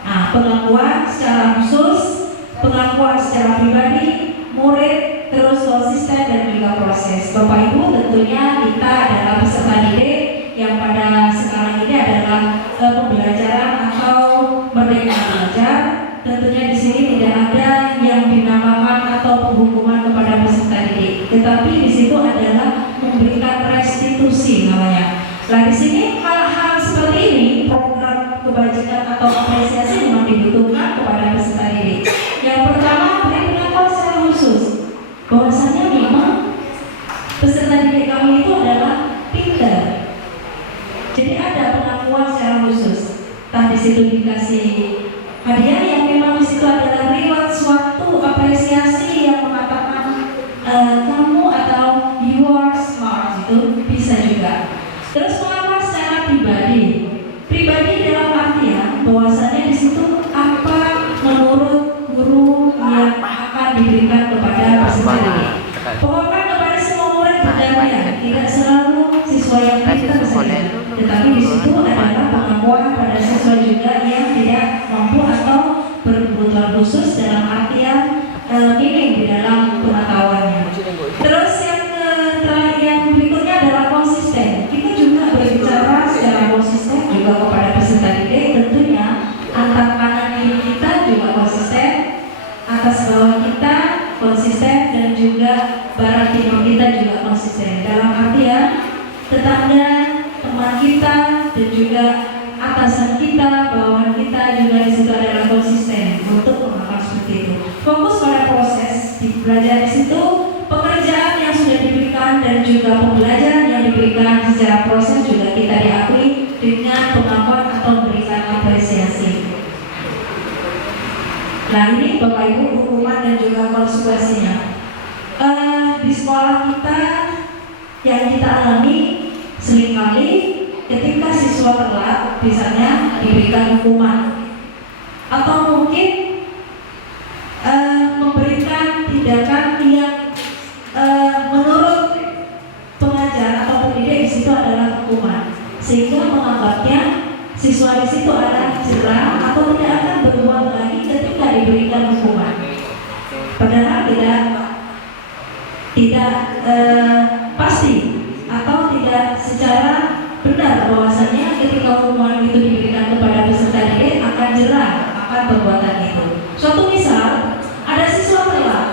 Nah, pengakuan secara khusus, pengakuan secara pribadi, murid, terus konsisten dan juga proses. Bapak Ibu, tentunya kita adalah peserta didik yang pada sekarang ini adalah pembelajaran atau merdeka belajar. Tentunya di sini tidak ada yang dinamakan atau penghukuman kepada peserta didik, tetapi di situ adalah memberikan restitusi namanya. Nah, di sini hal-hal seperti ini, program kebajikan atau apresiasi memang dibutuhkan kepada peserta didik. Yang pertama, beri pengakuan secara khusus bahwasanya memang peserta didik kami itu adalah pintar. Jadi ada pengakuan secara khusus. Entah di situ dikasih hadiah yang memang di situ adalah reward, suatu apresiasi yang mengatakan kamu atau you are smart, itu bisa juga. Terus pengakuan secara pribadi dalam artian bahwasanya di situ apa menurut guru yang akan diberikan kepada peserta didik. Pokoknya kepada semua murid bergantian, tidak selalu siswa yang pintar saja, tetapi di situ adalah pengakuan pada siswa juga yang tidak mampu atau berkebutuhan khusus dalam artian minim di dalam pengetahuannya. Terus yang berikutnya adalah konsisten. Kita juga berbicara secara konsisten juga kepada peserta didik, tentunya antar kanan kiri kita juga konsisten, atas bawah kita konsisten, dan juga barat timur kita juga konsisten. Dalam artian tetangga, teman kita, dan juga atasan kita, bawahan kita juga di situ adalah konsisten untuk mengamalkan seperti itu. Fokus pada proses belajar di situ, pekerjaan yang sudah diberikan dan juga pembelajaran yang diberikan secara proses juga kita diakui dengan pengakuan atau memberikan apresiasi. Nah, ini Bapak Ibu hukuman dan juga konsekuensinya. Di sekolah kita yang kita alami seringkali ketika siswa telat misalnya diberikan hukuman, atau mungkin memberikan tindakan yang menurut pengajar atau pendidik di situ adalah hukuman, sehingga menganggapnya siswa di situ adalah jerah atau tidak akan berbuat lagi ketika diberikan hukuman. Padahal tidak pasti atau tidak secara benar bahwasanya ketika hukuman itu diberikan kepada peserta didik akan jerah akan perbuatan itu. Suatu misal, ada siswa telat,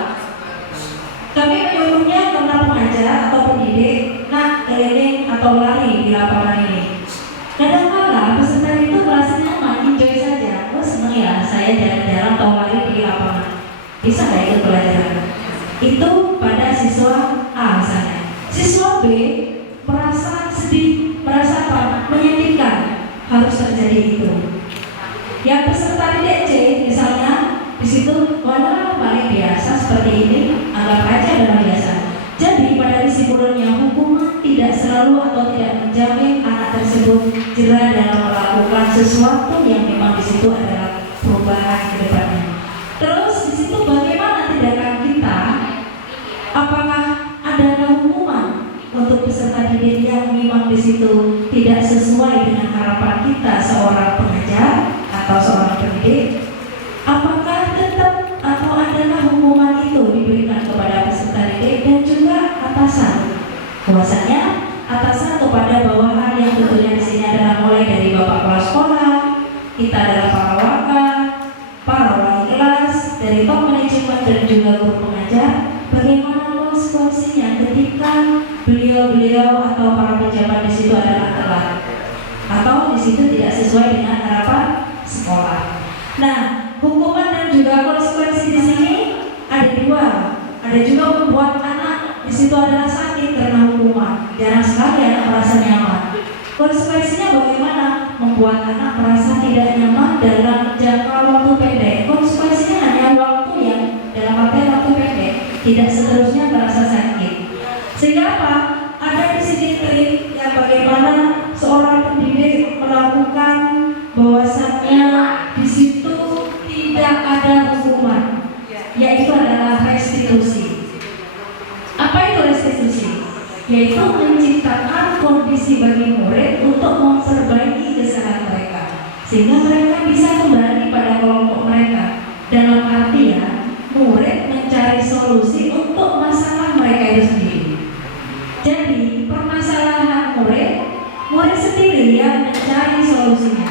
kami menyuruhnya karena pengajar atau pendidik, nah keliling atau lari di lapangan ini. Kadang-kadang peserta itu merasa nyaman, enjoy saja. Oh senang ya, saya jalan-jalan atau lari di lapangan. Bisa nggak ikut pelajaran? Itu pada siswa A misalnya. Siswa B merasa sedih, merasa apa? Menyedihkan harus terjadi itu. Yang peserta didik C misalnya di situ, walau paling biasa seperti ini, anggap aja adalah biasa. Jadi pada kesimpulannya hukuman tidak selalu atau tidak menjamin anak tersebut jerah dalam melakukan sesuatu yang memang di situ adalah perubahan ke depannya. Terus di situ bagaimana tindakan kita? Apakah ada hukuman untuk peserta didik yang memang di situ tidak sesuai dengan harapan kita seorang pengajar atau seorang pendidik? Apakah tetap atau adalah hukuman itu diberikan kepada peserta didik dan juga atasan? Bahwasanya atasan kepada bawahan yang tentunya di sini adalah mulai dari bapak kepala sekolah, kita adalah para wakil, para wali kelas, dari top manajemen dan juga guru pengajar. Bagaimana konsekuensinya ketika beliau-beliau atau para pejabat di situ adalah telat atau di situ tidak sesuai dengan harapan sekolah? Nah, hukuman dan juga konsekuensi di sini ada dua. Ada juga membuat anak di situ adalah sakit karena hukuman. Jarang sekali anak merasa nyaman. Konsekuensinya bagaimana? Membuat anak merasa tidak nyaman dalam jangka waktu pendek. Konsekuensinya hanya waktu yang dalam arti waktu pendek, tidak seterusnya merasa sakit. Sehingga apa? Ada di sini trik yang bagaimana seorang pendidik melakukan bahwasannya di situ tidak ada hukuman, yaitu adalah restitusi. Apa itu restitusi? Yaitu menciptakan kondisi bagi murid untuk memperbaiki kesalahan mereka, sehingga mereka bisa kembali pada kelompok mereka. Dalam artian murid mencari solusi untuk masalah mereka itu sendiri. Jadi permasalahan murid sendiri yang mencari solusinya.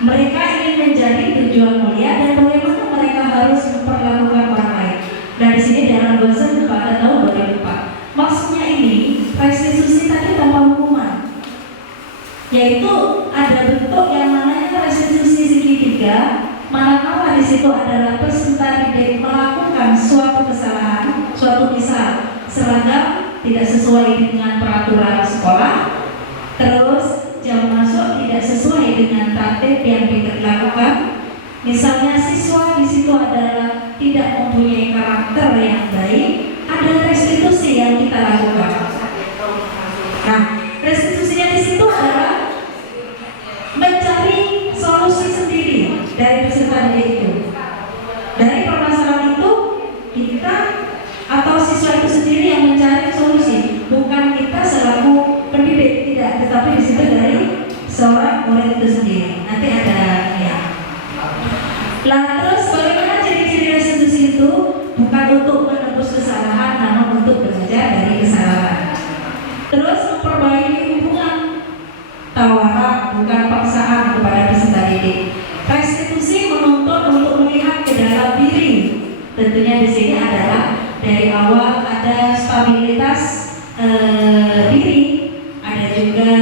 Mereka ingin menjadi tujuan mulia dan bagaimana mereka harus memperlakukan orang lain. Nah di sini dalam dosen pada tahun 2004, maksudnya ini restitusi tadi tanpa hukuman, yaitu ada bentuk yang namanya restitusi segitiga. Manakala di situ adalah peserta didik melakukan suatu kesalahan, suatu misal seragam tidak sesuai dengan peraturan sekolah, terus jam masuk tidak sesuai dengan tertib yang dilakukan. Misalnya siswa di situ adalah tidak mempunyai karakter yang baik, ada restitusi yang kita lakukan. Nah, restitusinya di situ adalah mencari solusi sendiri dari peserta didik itu. Dari permasalahan itu kita atau siswa itu sendiri yang mencari solusi, bukan kita selaku pendidik, tidak, tetapi di situ dari seorang murid itu sendiri. Nanti ada ya. Lah terus bagaimana ciri-ciri restitusi itu? Bukan untuk menebus kesalahan, namun untuk belajar dari kesalahan. Terus memperbaiki hubungan, tawaran bukan paksaan kepada peserta didik. Restitusi menuntut untuk melihat ke dalam diri. Tentunya di sini adalah dari awal ada stabilitas diri, ada juga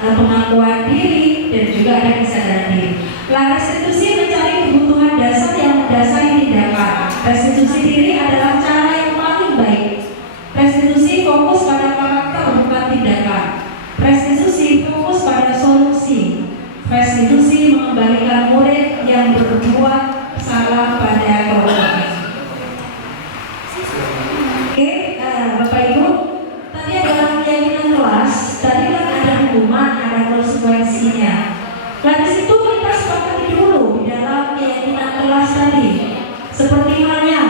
pengakuan diri, dan juga ada kesadaran diri. Restitusi mencari kebutuhan dasar yang mendasari tindakan. Restitusi diri adalah cara yang paling baik. Restitusi fokus pada karakter bukan tindakan. Restitusi fokus pada solusi. Restitusi mengembalikan murid yang berbuat salah pada kelompoknya. Oke, Bapak Ibu, tadi adalah keyakinan kelas. Tadi kan ada hukuman, ada konsekuensinya. Lalu situ kita sepakati dulu di dalam keyakinan kelas tadi. Seperti halnya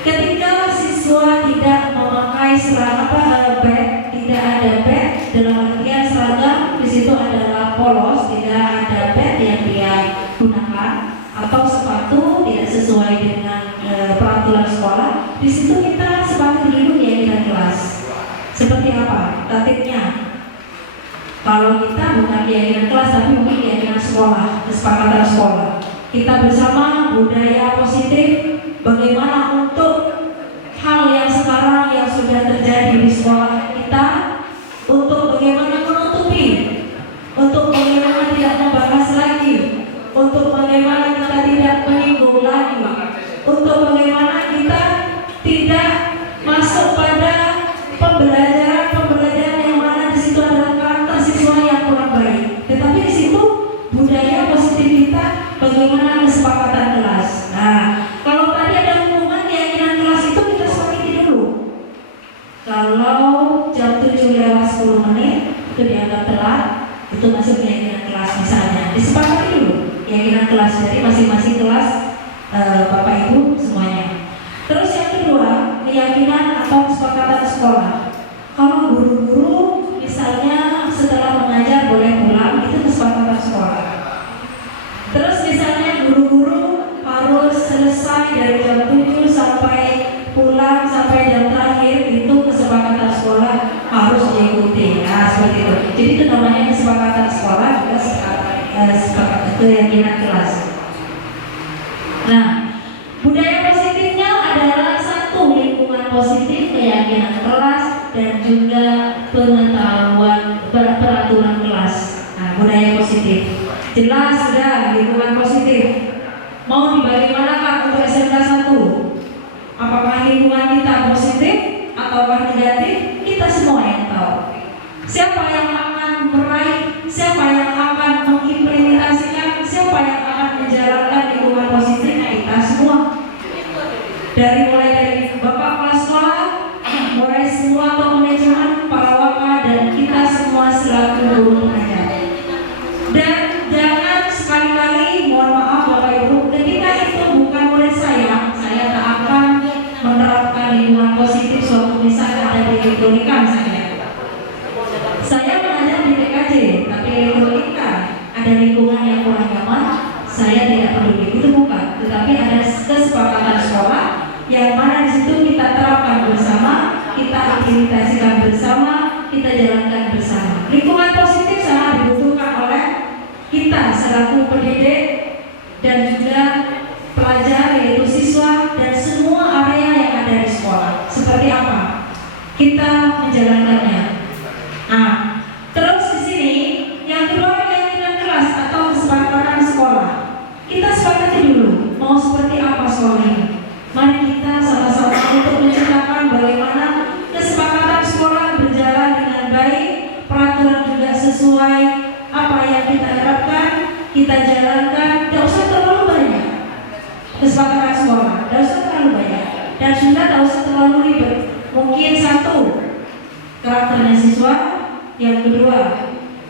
ketika siswa tidak memakai seragam bed, tidak ada bed dalam artian seragam di situ adalah polos, tidak ada bed yang dia gunakan, atau sepatu tidak sesuai dengan peraturan sekolah. Di situ kita sepakati dulu keyakinan kelas. Seperti apa? Tatipnya. Kalau kita bukan keyakinan kelas tapi mungkin keyakinan sekolah, kesepakatan sekolah. Kita bersama budaya positif, bagaimana untuk hal yang sekarang yang sudah terjadi di sekolah kita, untuk bagaimana menutupi, untuk bagaimana tidak membahas lagi, untuk bagaimana kita tidak menyinggung lagi, untuk bagaimana kita tidak masuk pada pembelajaran yang mana di situ adalah karakter siswa yang kurang baik. Tetapi di situ budaya positif kita, bagaimana kesepakatan kelas. Nah, kalau tadi ada hubungan keyakinan kelas itu kita sepakati dulu. Kalau jam 7:10 itu dianggap telat, itu masuk keyakinan kelas misalnya. Disepakati dulu keyakinan kelas dari masing-masing kelas, Bapak Ibu semuanya. Terus yang kedua, keyakinan atau kesepakatan sekolah. Kalau guru-guru misalnya setelah mengajar boleh pulang, itu kesepakatan sekolah. Terus misalnya guru-guru harus selesai dari jam 7 sampai pulang sampai jam terakhir, itu kesepakatan sekolah harus diikuti. Nah, seperti itu. Jadi itu namanya kesepakatan sekolah, juga kesepakatan keyakinan kelas. Nah, budaya positifnya adalah satu, lingkungan positif, keyakinan kelas, dan juga pengetahuan peraturan kelas. Nah, budaya positif jelas sudah, lingkungan positif. Mau dibagi manakah untuk SMK 1? Apakah lingkungan kita positif ataukah negatif? Kita semua yang tahu. Siapa yang akan meraih, siapa yang akan mengimplementasikan, siapa yang akan menjalankan lingkungan positif? Kita semua. Mulai dari Bapak kepala sekolah, mulai semua atau manajemen, para waka, dan kita semua selaku guru pengajar. Dan jangan sekali-kali, mohon maaf Bapak Ibu, ketika itu bukan murid saya tak akan menerapkan lingkungan positif suatu misalnya ada di elektronika misalnya. Saya mengajar di TKJ, tapi elektronika ada lingkungan yang kurang nyaman, saya tidak peduli, itu bukan. Tetapi ada kesepakatan sekolah yang mana di situ kita terapkan bersama, kita implementasikan bersama, kita jalankan bersama. Lingkungan positif sangat dibutuhkan oleh kita selaku pendidik dan juga pelajar, yaitu siswa dan semua area yang ada di sekolah. Seperti apa kita menjalankannya? Nah, terus di sini yang kedua, keyakinan kelas atau kesepakatan sekolah. Kita sepakati dulu mau seperti apa sekolah ini. Mari kita sama-sama untuk menciptakan bagaimana kesepakatan sekolah berjalan dengan baik, peraturan juga sesuai apa yang kita harapkan, kita jalankan. Tidak usah terlalu banyak kesepakatan sekolah, tidak usah terlalu banyak, dan juga tidak usah terlalu ribet. Mungkin satu, karakternya siswa. Yang kedua,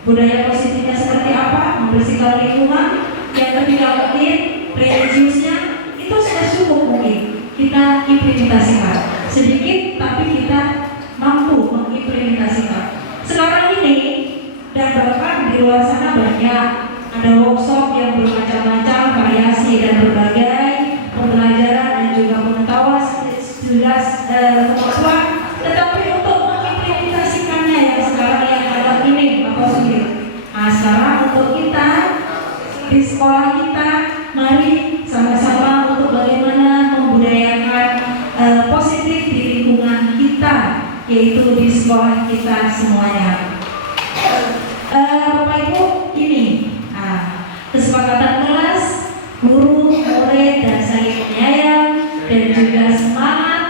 budaya positifnya seperti apa, membersihkan lingkungan. Yang ketiga, mungkin religiusnya itu sudah cukup, mungkin kita implementasikan sedikit, tapi kita mampu mengimplementasikan. Sekarang ini dan bahkan di luar sana banyak ada workshop yang bermacam-macam variasi dan berbagai pembelajaran dan juga pengetahuan jelas kemampuan, tetapi untuk mengimplementasikannya yang sekarang yang agak minim atau sulit. Nah, sekarang untuk kita di sekolah kita, mari sama-sama untuk bagaimana membudayakan yaitu di sekolah kita semuanya. Bapak Ibu, ini kesepakatan kelas, guru, murid, dan saling menyayang, dan juga semangat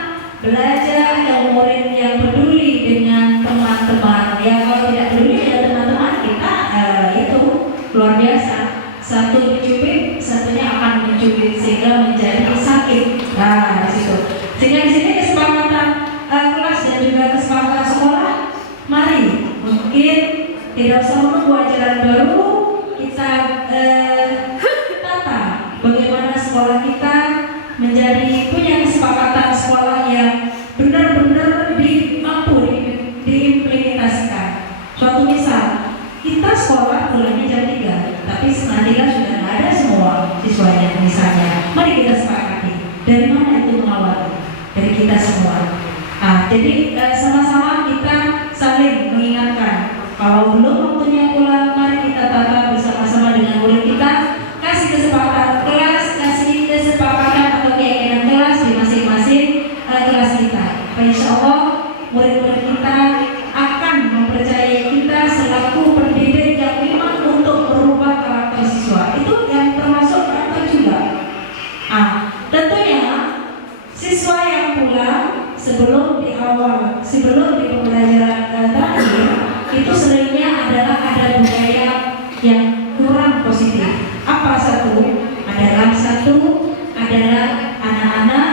belajar dan murid yang peduli dengan teman-teman. Ya, kalau tidak peduli dengan teman-teman kita itu luar biasa. Satu mencubit, satunya akan mencubit sehingga menjadi sakit. Nah, di situ. Sehingga di sini kesepakatan kelas dan juga kesepakatan sekolah. Mari, mungkin tidak usah menunggu ajaran baru, kita tata bagaimana sekolah kita menjadi punya kesepakatan sekolah yang benar-benar mampu diimplementasikan. Suatu misal, kita sekolah mulainya jam 3, tapi setengah 3 sudah ada semua siswanya misalnya. Mari kita sepakati. Dari mana itu mengawali? Dari kita semua. Jadi sama-sama kita saling mengingatkan. Kalau belum waktunya pulang, mari kita tata bersama-sama dengan murid kita. Kasih kesepakatan kelas, kasih kesepakatan atau keyakinan kelas di masing-masing kelas kita. Insya Allah murid-murid kita akan mempercayai kita selaku pendidik yang memang untuk merubah karakter siswa. Itu yang termasuk karakter juga. Tentunya siswa yang pulang sebelum di pembelajaran terakhir itu seringnya adalah ada budaya yang kurang positif. Apa satu? Adalah anak-anak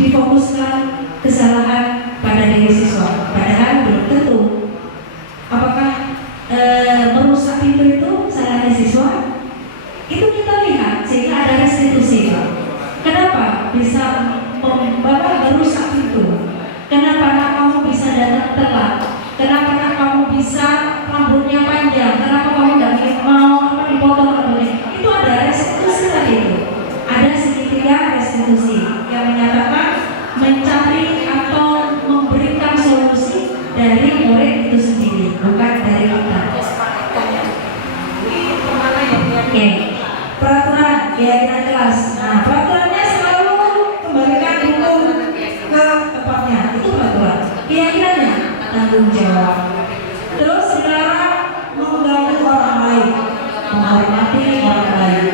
difokuskan kesalahan pada diri siswa, padahal belum tentu. Apakah merusak pintu itu salahnya siswa? Itu kita lihat sehingga ada restitusi. Kenapa bisa merusak pintu? Kenapa kamu bisa datang telat? Kenapa kamu bisa rambutnya panjang? Kenapa kamu tidak mau dipotong rambutnya? Itu ada restitusi tadi itu. Ada segitiga restitusi yang menyatakan mencari atau memberikan solusi dari murid itu sendiri, bukan dari kita. Oke. Peraturan keyakinan kelas. Peraturannya selalu kembalikan buku ke tempatnya. Itu peraturan. Keyakinannya tanggung jawab. Terus dilarang mengganggu orang lain, menghormati orang lain.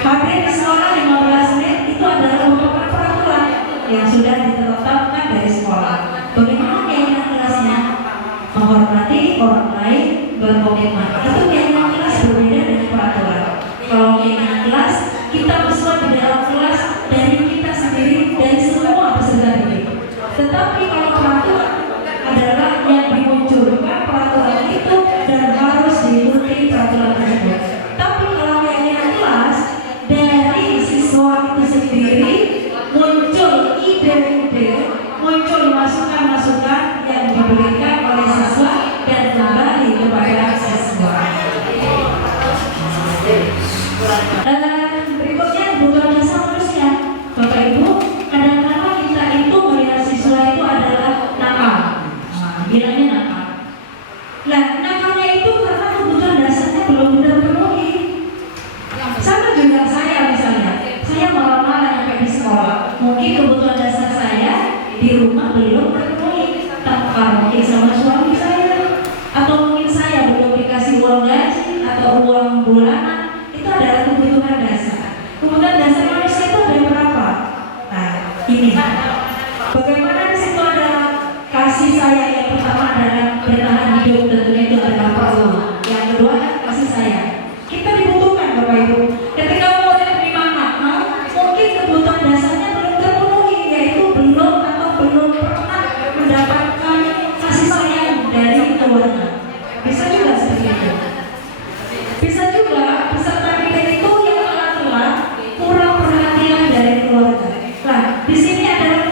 Hadir di sekolah 15 menit itu adalah merupakan peraturan yang sudah ditetapkan dari sekolah. Bagaimana keyakinan kelasnya? Menghormati orang lain, berkomitmen. Itu keyakinan kelas berbeda dengan peraturan. Kalau keyakinan kelas, kita bersuara di dalam kelas dari kita sendiri, dari semua peserta didik. Tetapi kalau peraturan adalah yang dimunculkan peraturan itu dan harus diikuti peraturan tersebut. Tapi kalau keyakinan kelas dari siswa itu sendiri muncul ide-ide, muncul masukan-masukan yang diberikan oleh siswa dan kembali kepada siswa. Berikutnya kebutuhan dasar manusia. Bapak Ibu, kadang-kadang kita itu melihat siswa itu adalah nakal. Bilangnya nakal. Nakalnya itu karena kebutuhan dasarnya belum benar penuhi. Sama juga saya misalnya, saya malam-malam sampai di sekolah. Mungkin kebutuhan dasar saya di rumah belum terpenuhi. Tanpa mungkin sama suami saya, atau mungkin saya belum dikasih uang gaji atau uang bulanan. Itu adalah kebutuhan dasar. Kebutuhan dasar manusia itu ada berapa? Ini. Bagaimana di situ adalah kasih saya yang pertama adalah bertahan hidup, tentunya itu adalah perlu. Yang kedua kasih sayang. Kita dibutuhkan Bapak Ibu. Ketika mau menerima anak, mungkin kebutuhan dasarnya belum terpenuhi, yaitu belum pernah mendapatkan kasih sayang dari keluarga. Bisa juga seperti itu. Bisa juga peserta didik itu yang telah kurang perhatian dari keluarga. Di sini adalah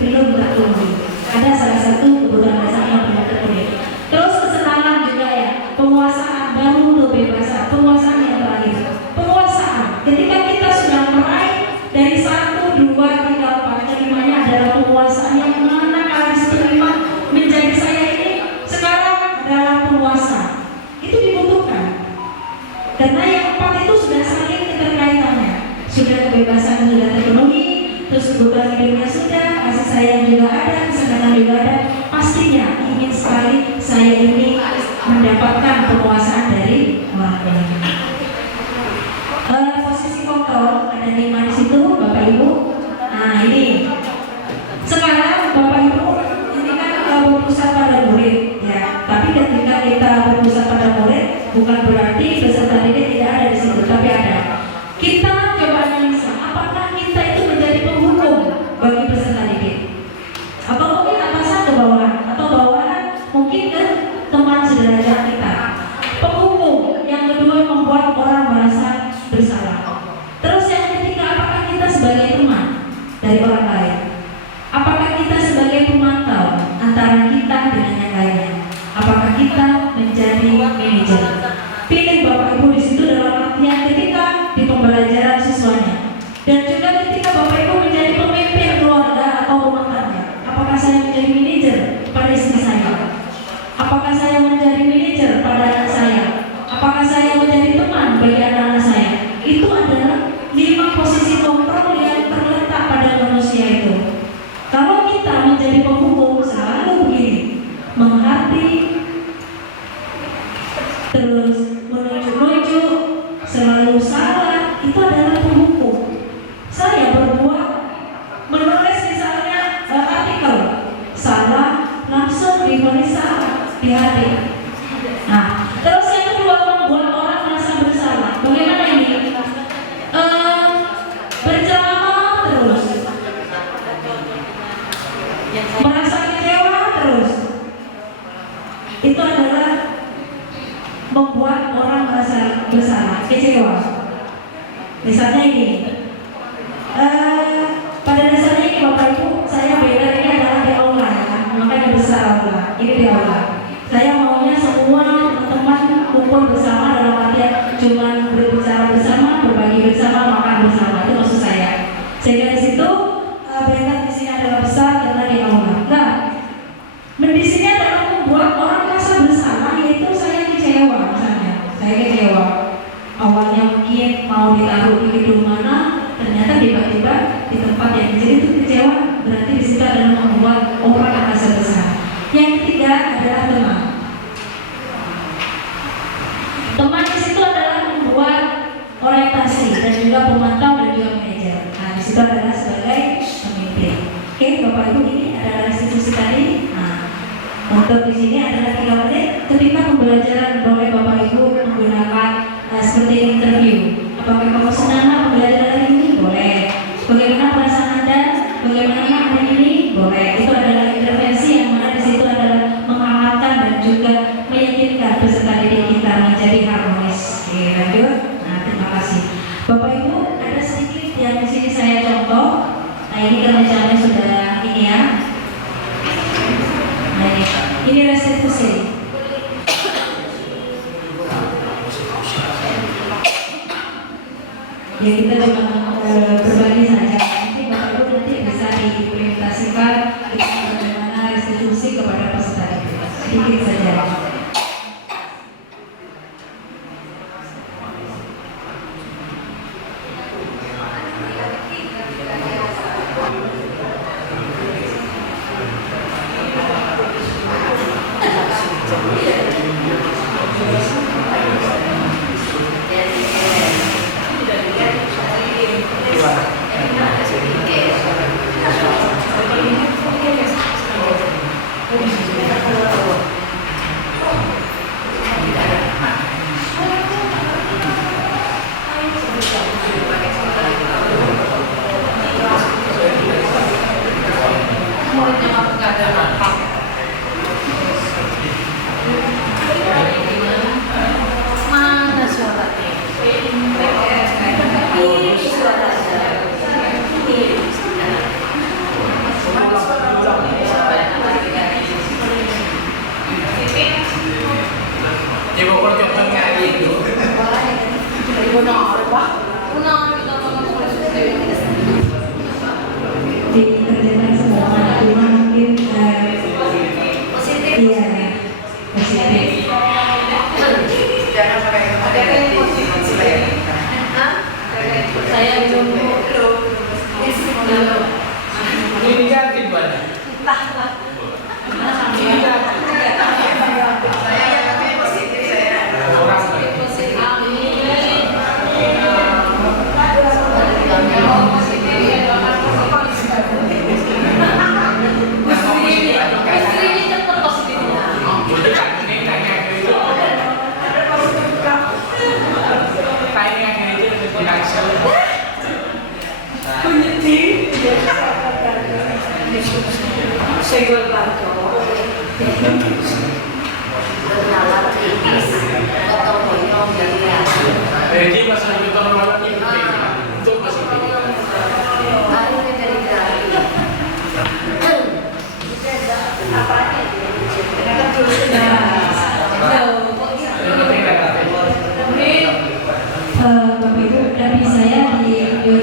belum terpenuhi. Ada salah satu kebutuhan dasar yang belum terpenuhi. Terus kesenangan juga ya, penguasaan, baru kebebasan, penguasaan yang terakhir. Penguasaan, ketika kita sudah meraih dari 1, 2, 3, 4, kelimanya adalah penguasaan yang mana kalian terima menjadi saya ini sekarang adalah penguasa. Itu dibutuhkan. Karena yang 4 itu sudah saling keterkaitannya. Sudah kebebasan sudah terpenuhi, terus kebutuhan hidupnya sudah, kasih sayang juga ada, kesenangan juga ada. Pastinya ingin sekali saya ini mendapatkan penguasaan dari orang lain. Posisi kontrol ada 5 di situ, Bapak Ibu. Nah ini sekarang Bapak Ibu ini kan berpusat pada murid ya. Tapi ketika kita berpusat pada murid bukan berarti peserta didik tidak ada di situ, tapi ada. Kita coba analisa apakah kita itu menjadi penghukum bagi peserta didik. Apa mungkin atasan ke bawahan atau bawahan mungkin ke teman sederajat kita. Penghukum yang kedua membuat orang merasa bersalah. Terus yang ketiga, apakah kita sebagai teman dari orang lain? Apakah kita sebagai pemantau antara kita dengan yang lainnya? Apakah kita menjadi manajer? Pilih Bapak Ibu di situ dalam artian ketika di pembelajaran siswanya dan juga ketika Bapak Ibu menjadi pemimpin keluarga atau rumah tangga. Apakah saya menjadi manajer pada istri saya? Apakah saya menjadi manajer pada anak saya? Apakah saya menjadi teman bagi anak-anak saya? Itu adalah 5 posisi kontrol yang terletak pada manusia itu. Kalau kita menjadi penghukum selalu begini, menghati, terus menunjuk-nunjuk, selalu salah, itu adalah penghukum. Saya berbuat menulis misalnya artikel salah, langsung divonis salah di hati. Nah, terus yang kedua membuat orang merasa bersalah. Bagaimana ini? Berceramah terus, merasa kecewa terus. Itu adalah membuat orang merasa bersalah, kecewa. Misalnya ini, pada dasarnya ini Bapak Ibu, saya beda ini adalah di aula ya, makanya besar aula. Ini di aula. Saya maunya semua teman-teman kumpul bersama dalam artian cuma berbicara bersama, berbagi bersama, makan bersama. Itu maksud saya. Sehingga di situ berita di sini adalah besar karena di aula. Nah, di sini adalah membuat orang merasa bersalah, yaitu saya kecewa misalnya. Saya kecewa. Awalnya mungkin mau ditaruh di gedung mana, ternyata tiba-tiba di tempat yang kecil itu kecewa. Berarti di situ adalah membuat orang merasa besar. Yang ketiga adalah teman. Teman di situ adalah membuat orientasi dan juga pemantau dan juga manajer. Nah, di situ adalah sebagai pemimpin. Oke, Bapak Ibu, ini adalah restitusi tadi. Nah, untuk di sini adalah 3 menit ketika pembelajaran oleh Bapak Ibu menggunakan seperti interview. Apakah kamu senang pembelajaran hari ini? Boleh. Bagaimana perasaan Anda? Bagaimana hari ini? Boleh. Itu adalah intervensi yang mana di situ adalah menghangatkan dan juga meyakinkan peserta didik kita menjadi harmonis. Oke, lanjut. Nah, terima kasih. Bapak Ibu, ada sedikit yang di sini saya contoh. Nah, ini kerjanya sudah ini ya. Nah, ini restitusi. Ya, kita cuma berbagi saja. Nanti Bapak Ibu nanti bisa diimplementasikan bagaimana restitusi kepada peserta didik. Sedikit saja. dikerjakan semua, cuma mungkin iya positif. Saya belum Ini yakin banget. Segel bantu. Jadi masalah kita orang ini itu masih Bapak Ibu, dari saya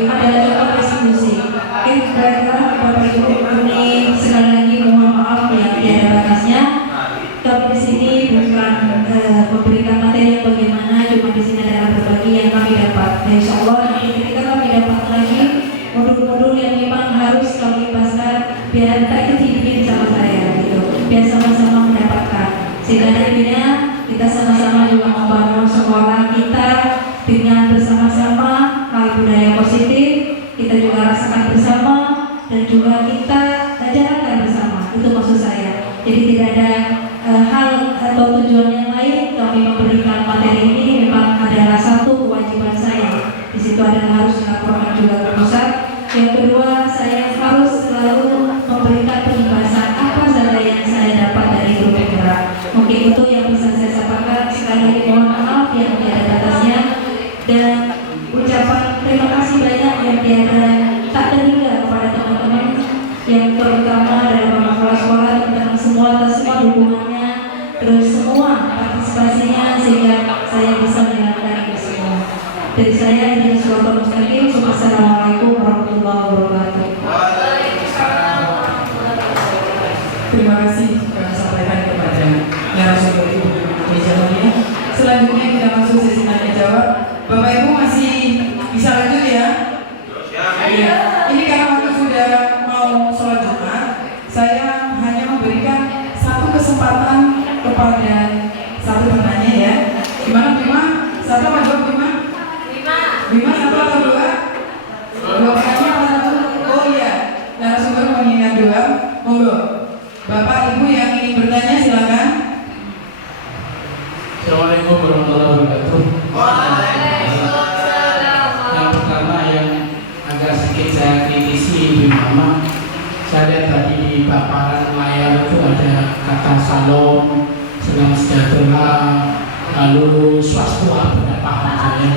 ada contoh diskusi. Bapak Ibu ini sekali lagi mohon maaf yang tiada batasnya. Tapi di sini bukan memberikan materi yang bagaimana, cuma di sini adalah berbagi yang kami dapat. Insya Allah nanti ketika kami dapat lagi modul-modul yang memang harus kami paskan, biar tak dibikin sama saya gitu, biar sama-sama mendapatkan. Sehingga nantinya kita sama-sama juga membangun sekolah kita dengan bersama-sama hal budaya positif, kita juga rasakan bersama dan juga kita jalankan bersama. Itu maksud saya. Jadi tidak ada hal atau tujuan yang lain. Kami memberikan materi ini memang adalah satu kewajiban saya. Di situ adalah harus melaporkan juga ke pusat. Yang kedua, saya harus selalu memberikan penjelasan apa saja yang saya dapat dari grup penggerak. Mungkin itu yang bisa saya sampaikan. Sekali lagi mohon maaf yang tiada batasnya dan ucapan terima kasih banyak yang tiada tak terhingga kepada teman-teman yang terutama dari bapak kepala sekolah tentang semua dukungannya, terus semua partisipasinya sehingga saya bisa menjalankan ini semua. Dari saya ini Sultan Mustaqim. Assalamualaikum warahmatullahi wabarakatuh. Terima kasih kami sampaikan kepada narasumber Ibu Meja. Selanjutnya kita masuk sesi tanya jawab. Bapak Ibu masih bisa lanjut ya? Iya. Ini karena waktu sudah mau sholat Jumat, saya hanya memberikan satu kesempatan kepada satu penanya ya. Gimana Bima? Satu apa dua Bima? Bima satu atau dua? Dua penanya apa satu? Oh iya. Narasumber mengingat dua. Monggo. Bapak Ibu yang ingin bertanya silakan. Assalamualaikum warahmatullahi wabarakatuh. Yang pertama yang agak sedikit saya kritisi Ibu Mama, saya lihat tadi di paparan layar itu ada kata salam, salam sejahtera, lalu swastika berapa saya.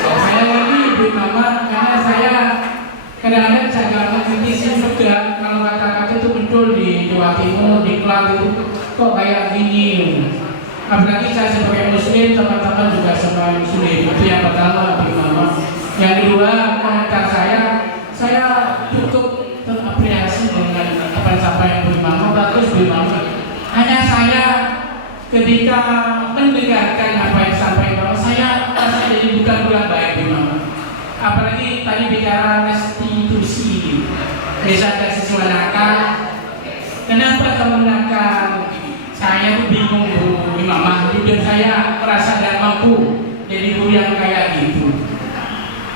Saya lagi Ibu Mama karena saya kadang-kadang saya agak mengkritisi juga kalau kata-kata itu muncul di Jawa Timur, di Klang itu kok kayak gini. Apalagi saya sebagai muslim, teman-teman juga sebagai muslim. Itu yang pertama, Ibu Mama. Yang kedua, komentar saya cukup terapresiasi dengan apa yang disampaikan Ibu Mama. Bagus Ibu Mama. Hanya saya ketika mendengarkan apa yang disampaikan, saya rasa jadi bukan kurang baik Ibu Mama. Apalagi tadi bicara restitusi. Misalnya siswa nakal, kenapa kamu nakal? Saya tuh bingung Bu Mama, dan saya merasa tidak mampu jadi guru yang kayak gitu.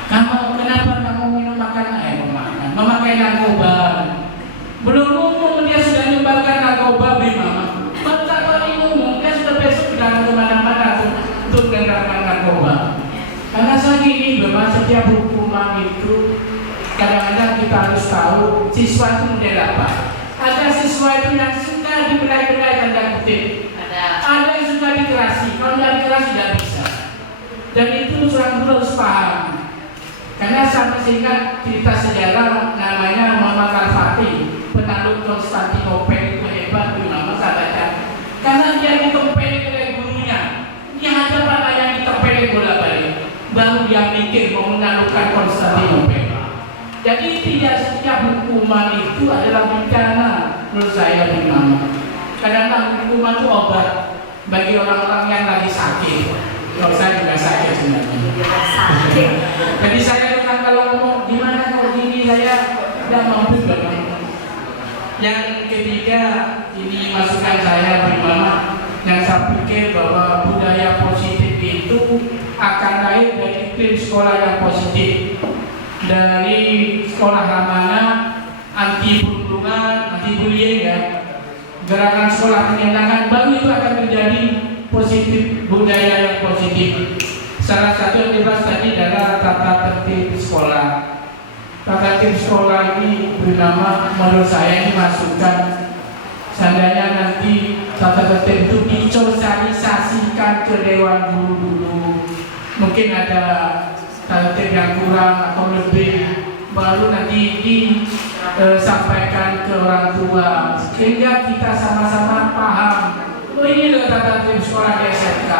Kenapa kamu minum memakai narkoba? Belum umum dia sudah nyebarkan narkoba Bu Mama. Baru satu hari umum, dia sudah besok sudah kemana-mana untuk menerapkan narkoba. Karena saya gini, bahwa setiap hukuman itu kadang-kadang kita harus tahu siswa itu model apa. Ada siswa itu yang suka dibelai-belai tanda kutip. Ada yang suka dikerasi. Kalau tidak dikerasi tidak bisa. Dan itu seorang guru harus paham. Karena saya masih ingat cerita sejarah namanya Muhammad Al-Fatih, penakluk Konstantinopel itu hebat di nama saya. Karena dia ditempeli oleh gurunya. Dia hadapan yang ditempeli bola balik. Baru dia mikir mau menaklukkan Konstantinopel. Jadi tidak setiap hukuman itu adalah bencana menurut saya Imam. Kadang-kadang hukuman itu obat bagi orang-orang yang lagi sakit. Kalau saya juga sakit sebenarnya. Jadi saya bukan kalau mau gimana kalau gini saya tidak mampu banget. Yang ketiga ini masukan saya Imam, yang saya pikir bahwa budaya positif itu akan lahir dari iklim sekolah yang positif, dari sekolah ramah, anti perundungan, anti bullying ya, gerakan sekolah penyenangan, baru itu akan menjadi positif, budaya yang positif. Salah satu yang dibahas tadi adalah tata tertib sekolah. Tata tertib sekolah ini bernama, menurut saya ini masukan. Seandainya nanti tata tertib itu disosialisasikan ke dewan guru dulu, mungkin ada tata tertib yang kurang atau lebih, baru nanti disampaikan ke orang tua sehingga kita sama-sama paham. Oh, ini loh tata tertib sekolah di SMK.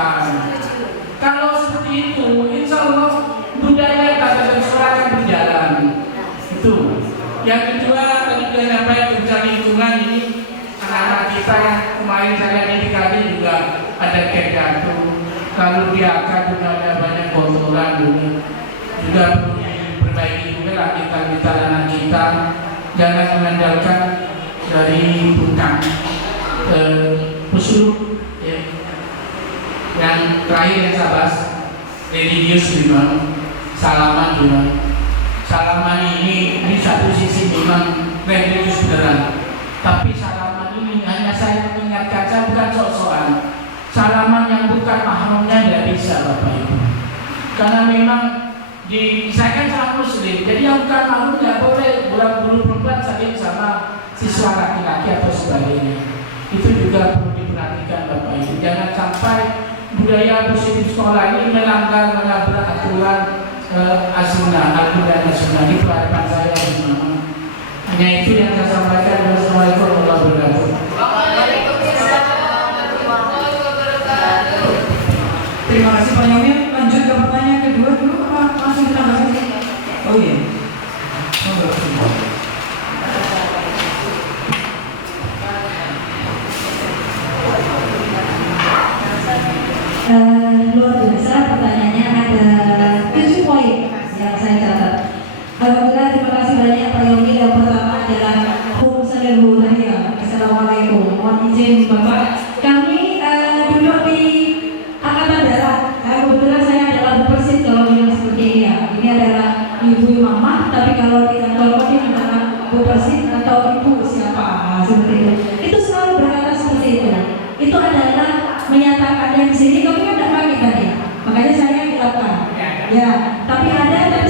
Kalau seperti itu, insya Allah budaya tata tertib sekolah akan berjalan. Itu. Yang kedua, tadi sudah sampai urusan lingkungan ini. Anak-anak kita yang kemarin saya dididik juga ada kegiatan. Kalau diangkat juga ada banyak kotoran juga perlu diperbaiki juga lah kita anak kita. Jangan mengandalkan dari hutang pesuruh ya. Yang terakhir yang saya bahas religius memang salaman juga. Salaman ini di satu sisi memang religius beneran, tapi salaman ini hanya saya mengingatkan, saya bukan sok-sokan. Salaman yang bukan mahramnya tidak bisa Bapak Ibu, karena memang saya kan seorang muslim, jadi yang bukan mahram tidak boleh guru perempuan saling sama siswa laki-laki atau sebagainya. Itu juga perlu diperhatikan Bapak Ibu, jangan sampai budaya positif sekolah ini melanggar aturan as-sunnah, Al-Quran as-sunnah. Ini harapan saya Imam. Hanya itu yang saya sampaikan. Wassalamualaikum warahmatullahi wabarakatuh. Terima kasih Pak Yamin. Lanjut ke pertanyaan kedua dulu apa langsung kita bahas? Oh iya. Luar biasa, pertanyaannya ada 7 poin yang saya catat. Alhamdulillah, terima kasih banyak Pak Yogi. Yang pertama adalah Hum Sallallahu Alaihi. Assalamualaikum. Mohon izin Bapak, kami duduk di Angkatan Darat. Kebetulan saya adalah Bu Persit kalau bilang seperti ini ya. Ini adalah Ibu Mama, tapi kalau di kantor Kodim adalah Bu Persit atau Ibu siapa seperti itu. Itu selalu berkata seperti itu. Itu adalah menyatakan yang di sini kami kan tidak pakai tadi, makanya saya yang dilakukan. Ya, tapi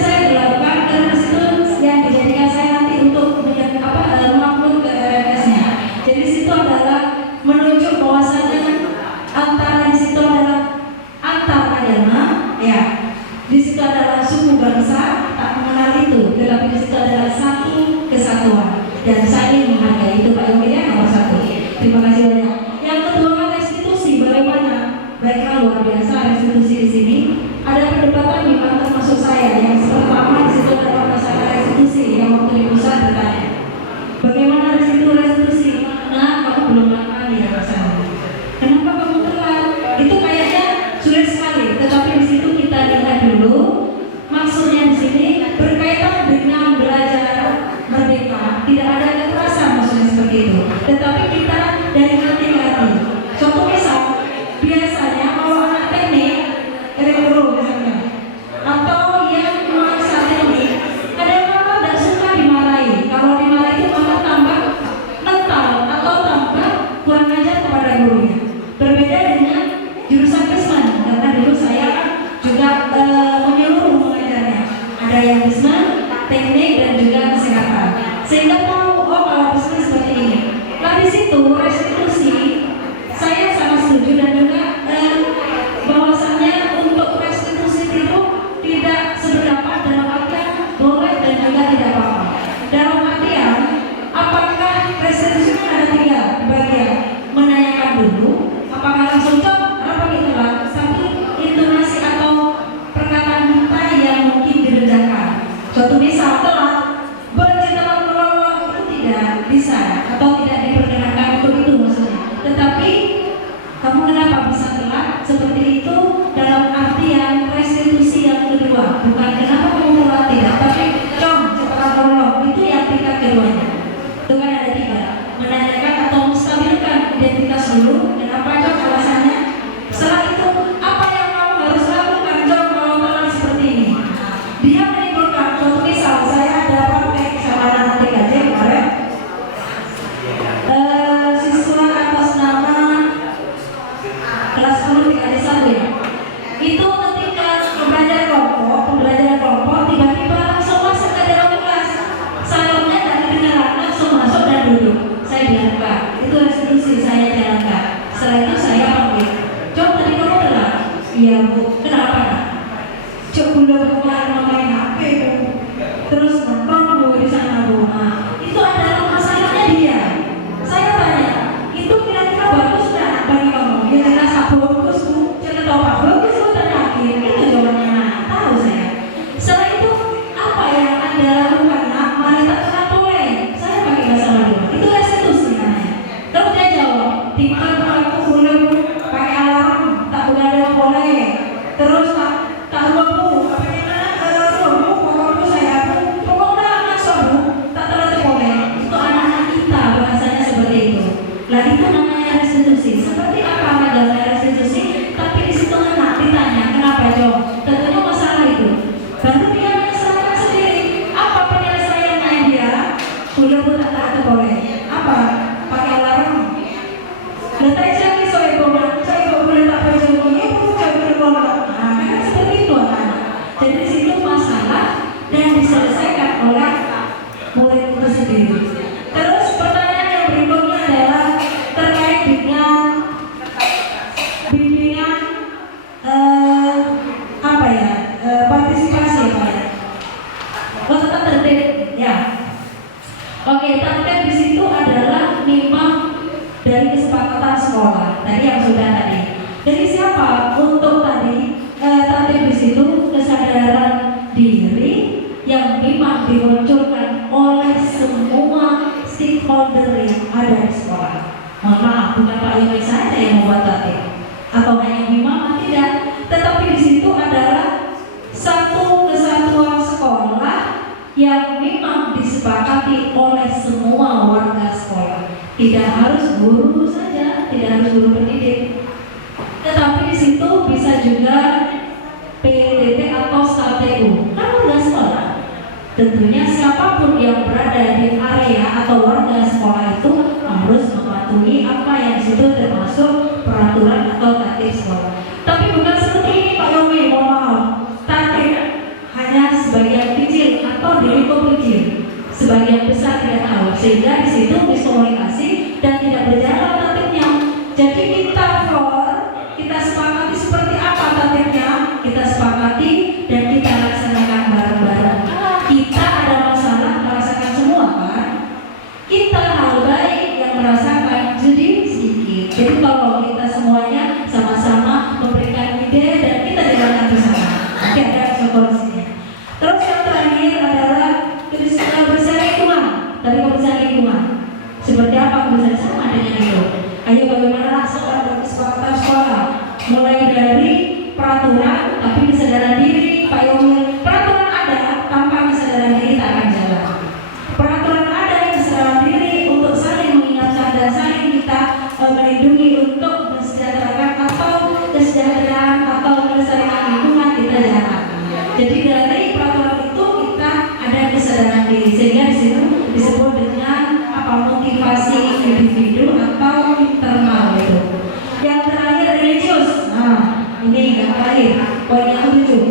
saya dilakukan karena situ yang dijadikan saya nanti untuk menjadi mengupload ke RMS-nya. Jadi situ adalah menunjuk bahwasannya antara di situ adalah antar agama, ya. Di situ adalah suku bangsa tak mengenal itu, tetapi di situ adalah satu kesatuan dan saling menghargai. Itu Pak Yogi ya, nomor 1. Terima kasih banyak. Yang kedua, bagaimana baiklah luar biasa restitusi di sini. Ada perdebatan di mana termasuk saya. Yang pertama di situ adalah masalah restitusi yang waktu di pusat bertanya, bagaimana restitusi? Nah, kamu belum makan ya rasanya. Kenapa kamu telat? Itu kayaknya sulit sekali. Tetapi di situ kita lihat dulu maksudnya di sini berkaitan dengan belajar merdeka. Tidak ada kekerasan maksudnya seperti itu. Tetapi kita dari hati ke hati. Contoh misal, biasanya kalau anak teknik, elektro misalnya, atau yang mahasiswa teknik, kadang-kadang tidak suka dimarahi. Kalau dimarahi itu malah tambah mental atau tambah kurang ajar kepada gurunya. Berbeda dengan jurusan Bisman, karena dulu saya juga menyeluruh mengajarnya. Ada yang Bisman, teknik dan juga kesehatan. Sehingga tahu, oh kalau Bisman seperti ini. Nah di situ restitusi saya sangat setuju dan juga bahwasannya untuk restitusi itu tidak seberapa dalam artian boleh dan juga tidak apa-apa. Dalam artian apakah restitusi ada 3 bagian, menanyakan dulu apakah langsung apa gitu lah, tapi intonasi atau perkataan kita yang mungkin direndahkan. Suatu misal telat Itu kan ada 3. Menanyakan atau menstabilkan identitas dulu. Kenapa Jok alasannya? Setelah itu apa yang kamu harus lakukan Jok kalau teman seperti ini? Dia menimbulkan contoh misal saya ada praktek sama anak TKJ kemarin. Siswa atas nama kelas 10 TKJ 1 ya. Itu ketika pembelajaran kelompok tiba-tiba langsung masuk ke dalam kelas. Salonnya tak kedengaran, langsung masuk dan duduk. Saya bilang, itu restitusi saya jalankan. Setelah itu saya panggil, Cok tadi kamu telat? Iya Bu, kenapa nak? Cok belum main HP Bu. Terus nonton Bu di sana Bu. Nah, itu adalah masalahnya dia. Saya tanya, itu kira-kira bagus nggak bagi kamu? Ya jelas bagus Bu. Jangan tahu apa bagus Bu terakhir. Itu jawabannya. Tahu saya. Setelah itu apa yang Anda lakukan? Nak, wanita tak boleh. Saya pakai bahasa Madura. Itu restitusi namanya. Terus dia jawab, tinggal aku boleh Bu, pakai alarm, tak begadang boleh. Terus tak lupa Bu, pokoknya saya pokoknya masuk Bu, tak terlalu boleh. Itu anak-anak kita bahasanya seperti itu. Lah itu namanya restitusi. Seperti apa namanya restitusi? Tapi di situ anak ditanya, kenapa Jo? Tentunya masalah itu. Baru dia menyelesaikan sendiri. Apa penyelesaiannya dia? Boleh Bu, tak terlalu boleh. Apa? Pakai alarm. Letak jam saya boleh tak pergi saya boleh keluar. Nah, seperti itu anak. Jadi di situ masalah dan diselesaikan oleh murid itu sendiri. Terus pertanyaan yang berikutnya adalah terkait dengan bimbingan partisipasi Pak ya. Tetap tertib ya. Oke, tertib di situ adalah memang dari kesepakatan sekolah tadi yang sudah tadi. Dari siapa? Untuk tadi tertib di situ kesadaran diri yang memang dimunculkan oleh semua stakeholder yang ada di sekolah. Mohon maaf, bukan Pak Yuri saja yang membuat tertib atau hanya Bima, tidak. Tetapi di situ adalah satu kesatuan sekolah yang memang disepakati oleh semua warga sekolah. Tidak harus guru saja, tidak harus guru pendidik. Tetapi di situ bisa juga PDT atau STU. Kan warga sekolah. Tentunya siapapun yang berada di area atau warga sekolah itu harus mematuhi apa yang di situ termasuk peraturan atau tatib sekolah. Tapi bukan seperti ini Pak Yomi, mohon maaf. Tatib hanya sebagian kecil atau di lingkup kecil. Sebagian besar tidak tahu, sehingga di situ miskomunikasi dan tidak berjalan tatibnya. Jadi kita sepakati seperti apa tatibnya, kita sepakati dan kita laksanakan bareng-bareng. Kita ada masalah merasakan semua kan? Kita hal baik yang merasakan jadi sedikit. Jadi kalau kita semuanya sama-sama memberikan ide dan kita jalankan bersama, nanti ada solusinya. Terus yang terakhir adalah kebersihan lingkungan. Dari kebersihan lingkungan seperti apa kebersihan sama dengan itu? Ayo bagaimana seorang kesepakatan sekolah, mulai dari peraturan tapi kesadaran diri. Pak Yomi, peraturan ada tanpa kesadaran diri tak akan jalan. Peraturan ada kesadaran diri untuk saling mengingatkan dan saling kita melindungi untuk mensejahterakan atau kesejahteraan atau kelestarian lingkungan kita jalan. Jadi dari peraturan itu kita ada kesadaran diri, sehingga di situ disebut dengan motivasi individu atau internal itu. Yang terakhir religius. Nah, ini yang terakhir, poin yang ketujuh.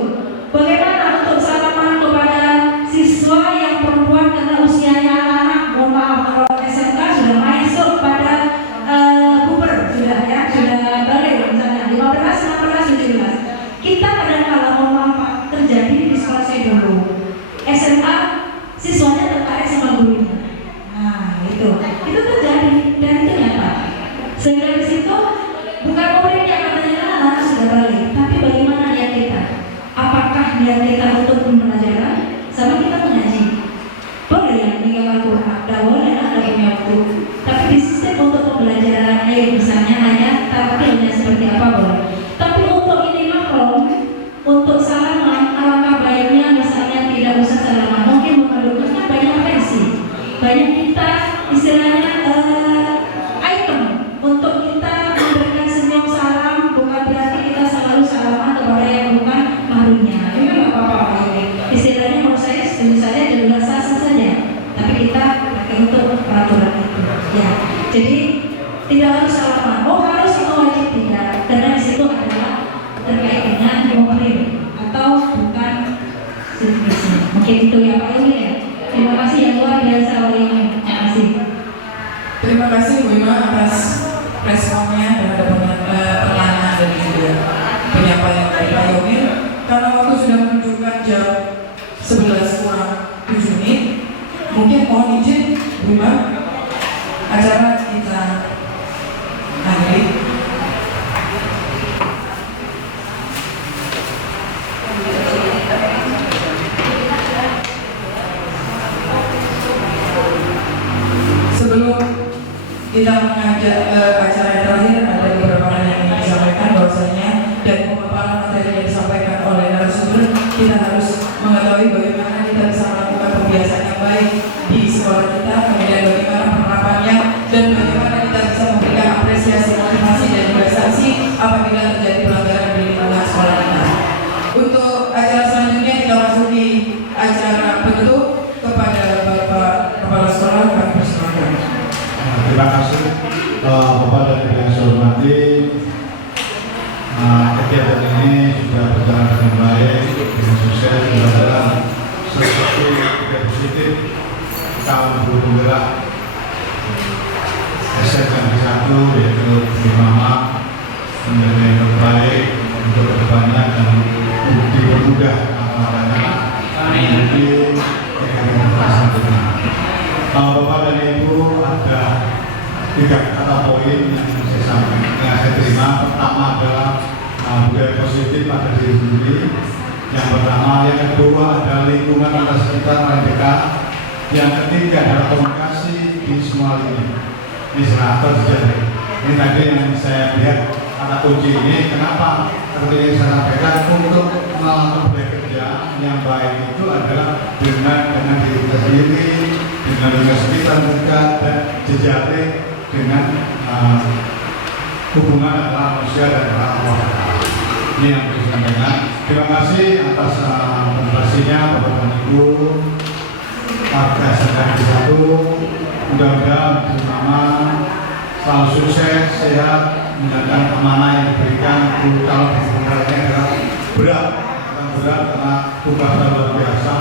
Bagaimana untuk salaman kepada siswa yang perempuan karena usianya anak-anak? Mohon maaf, kalau SMK sudah masuk pada puber, sudah ya, sudah balik misalnya 15, 16, 17. Kita kadang-kadang mohon maaf terjadi di sekolah saya dulu. SMA siswanya tertarik kita pakai untuk peraturan itu. Ya, jadi tidak harus salaman. Oh harus itu wajib tidak, karena di situ adalah terkait dengan mobil atau bukan jenisnya. Mungkin itu ya Pak Yogi ya. Terima kasih yang luar biasa Pak Yogi. Terima kasih. Terima kasih Bu Ima atas responnya terhadap pertanyaan dan juga penyampaian dari Pak Yogi. Karena waktu sudah menunjukkan jam 11 kurang 7 menit, mungkin mohon izin Bu Ima, acara kita akhiri. Sebelum kita mengajak ke acara yang terakhir, ada beberapa hal yang ingin disampaikan bahwasanya dan pemaparan materi yang disampaikan oleh narasumber, kita harus mengetahui bagaimana kita bisa melakukan kebiasaan yang baik di sekolah kita, kemudian bagaimana penerapannya dan bagaimana kita bisa memberikan apresiasi, motivasi dan juga sanksi apabila terjadi pelanggaran di lingkungan sekolah kita. Untuk acara selanjutnya kita masuki acara bentuk kepada Bapak Kepala Sekolah, kami persilakan. Terima kasih Bapak dan Ibu yang saya hormati. Kegiatan ini sudah berjalan dengan baik, dengan sukses, adalah sesuatu yang positif. Tahun bergerak SMK 1 yaitu di Mama menjadi yang terbaik untuk kedepannya dan dipermudah anak-anaknya menjadi yang selanjutnya. Bapak dan Ibu, ada 3 kata poin yang saya sampaikan, yang saya terima. Pertama adalah budaya positif pada diri sendiri. Yang pertama, yang kedua adalah lingkungan atas sekitar yang dekat. Yang ketiga adalah komunikasi di semua lini. Ini serata terjadi. Ini tadi yang saya lihat kata kunci ini. Kenapa? Seperti yang saya sampaikan, untuk melakukan budaya kerja yang baik itu adalah dengan diri kita sendiri, dengan lingkungan sekitar dekat, dan jejaring dengan hubungan antara manusia dan Allah. Ini yang saya sampaikan. Terima kasih atas presentasinya Bapak dan Ibu. Warga SMK 1, mudah-mudahan bersama selalu sukses, sehat, menjalankan amanah yang diberikan. Kalau sebenarnya adalah berat karena tugas luar biasa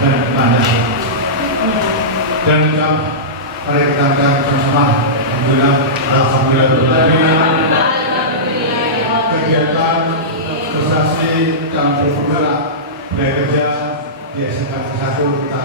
dan panjang. Dan mari kita bersama, alhamdulillah, kegiatan prestasi dalam bergerak budaya kerja di SMK 1 kita